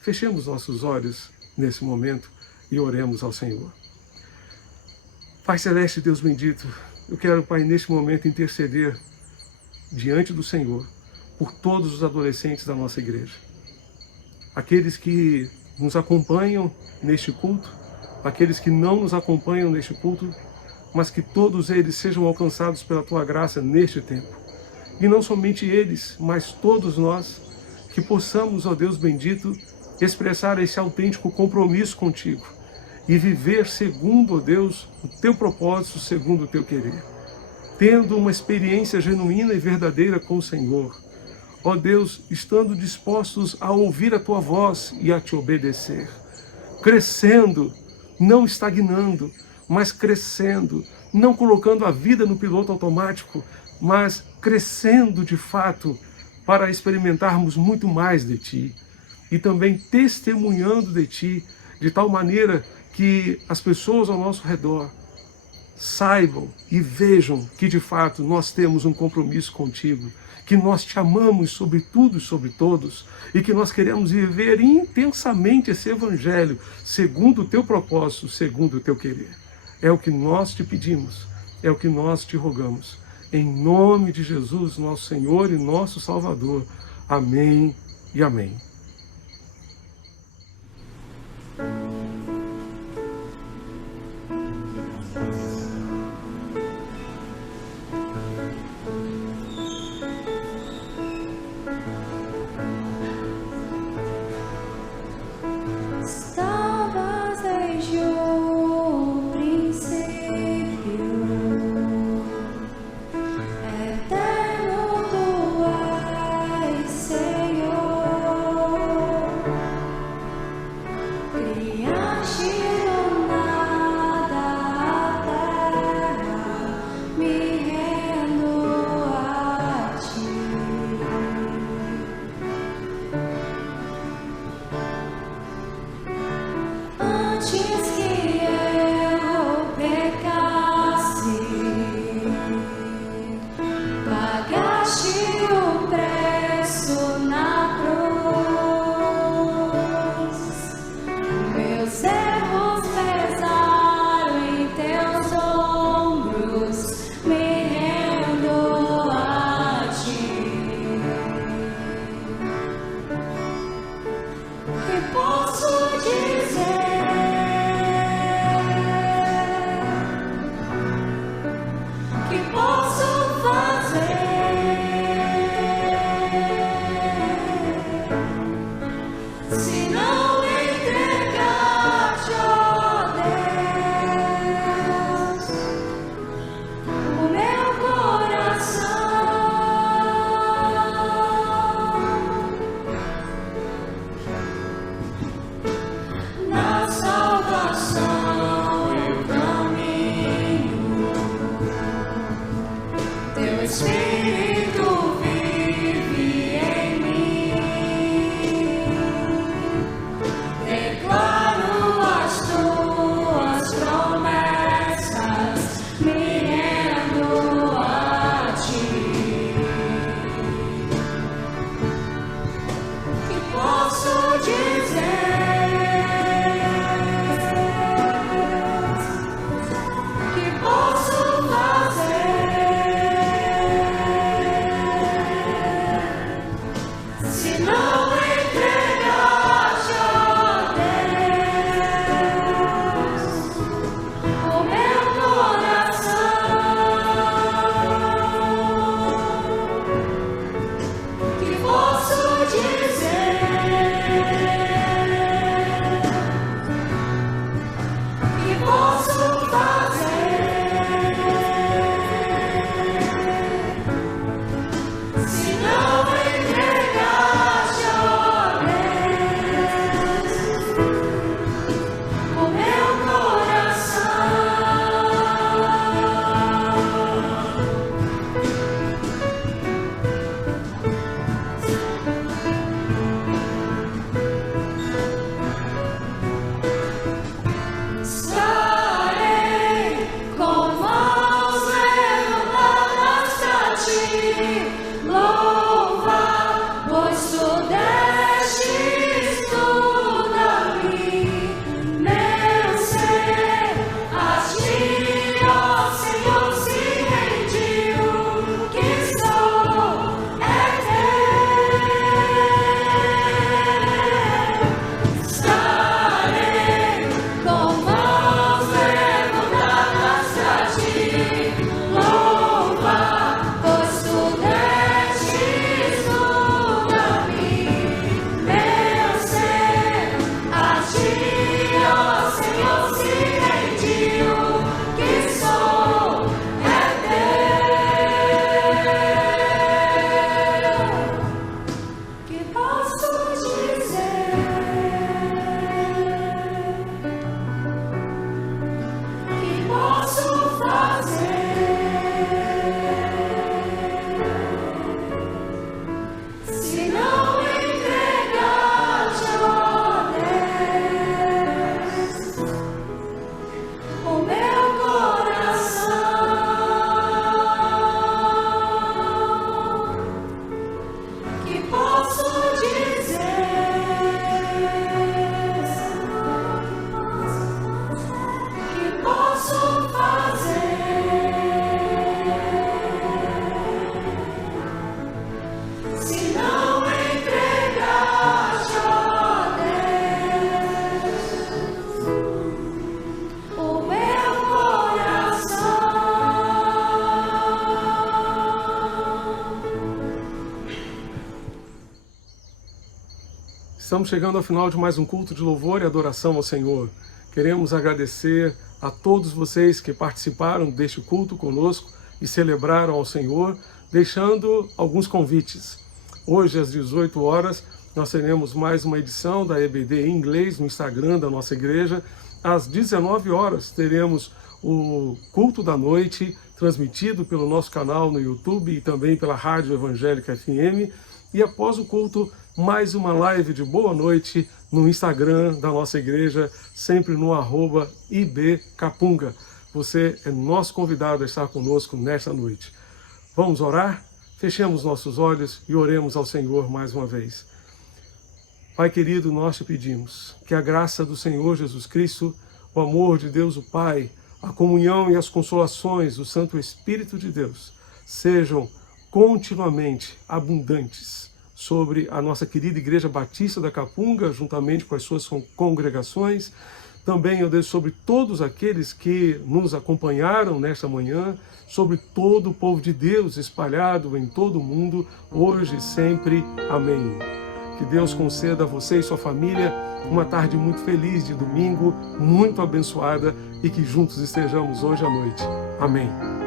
Fechemos nossos olhos nesse momento e oremos ao Senhor. Pai Celeste, Deus bendito, eu quero, Pai, neste momento interceder diante do Senhor por todos os adolescentes da nossa igreja. Aqueles que nos acompanham neste culto, aqueles que não nos acompanham neste culto, mas que todos eles sejam alcançados pela Tua graça neste tempo. E não somente eles, mas todos nós, que possamos, ó Deus bendito, expressar esse autêntico compromisso contigo e viver segundo, ó Deus, o Teu propósito, segundo o Teu querer, tendo uma experiência genuína e verdadeira com o Senhor. Ó Deus, estando dispostos a ouvir a Tua voz e a Te obedecer, crescendo, não estagnando, mas crescendo, não colocando a vida no piloto automático, mas crescendo de fato para experimentarmos muito mais de Ti e também testemunhando de Ti, de tal maneira que as pessoas ao nosso redor saibam e vejam que de fato nós temos um compromisso contigo, que nós Te amamos sobre tudo e sobre todos e que nós queremos viver intensamente esse Evangelho segundo o Teu propósito, segundo o Teu querer. É o que nós Te pedimos, é o que nós Te rogamos. Em nome de Jesus, nosso Senhor e nosso Salvador. Amém e amém. Estavas desde o princípio, eterno Tu és, Senhor. Criaste do nada a terra, me rendo a Ti. Antes que eu pecasse, pagaste o preço na cruz. Meus erros pesaram em Teus ombros, me rendo a Ti. Que posso dizer? Que posso fazer? Se não entregar-te, ó Deus, o meu coração. Na salvação eu caminho, Teu Espírito vive em mim. Declaro as Tuas promessas, me rendo a Ti. Que posso dizer? Que posso fazer? Estamos chegando ao final de mais um culto de louvor e adoração ao Senhor. Queremos agradecer a todos vocês que participaram deste culto conosco e celebraram ao Senhor, deixando alguns convites. Hoje, às 18 horas, nós teremos mais uma edição da EBD em inglês no Instagram da nossa igreja. Às 19 horas, teremos o culto da noite, transmitido pelo nosso canal no YouTube e também pela Rádio Evangélica FM. E após o culto, mais uma live de boa noite no Instagram da nossa igreja, sempre no @IBCapunga. Você é nosso convidado a estar conosco nesta noite. Vamos orar? Fechemos nossos olhos e oremos ao Senhor mais uma vez. Pai querido, nós te pedimos que a graça do Senhor Jesus Cristo, o amor de Deus o Pai, a comunhão e as consolações do Santo Espírito de Deus sejam continuamente abundantes sobre a nossa querida Igreja Batista da Capunga, juntamente com as suas congregações. Também, ó Deus, sobre todos aqueles que nos acompanharam nesta manhã, sobre todo o povo de Deus espalhado em todo o mundo, hoje e sempre. Amém. Que Deus conceda a você e sua família uma tarde muito feliz de domingo, muito abençoada, e que juntos estejamos hoje à noite. Amém.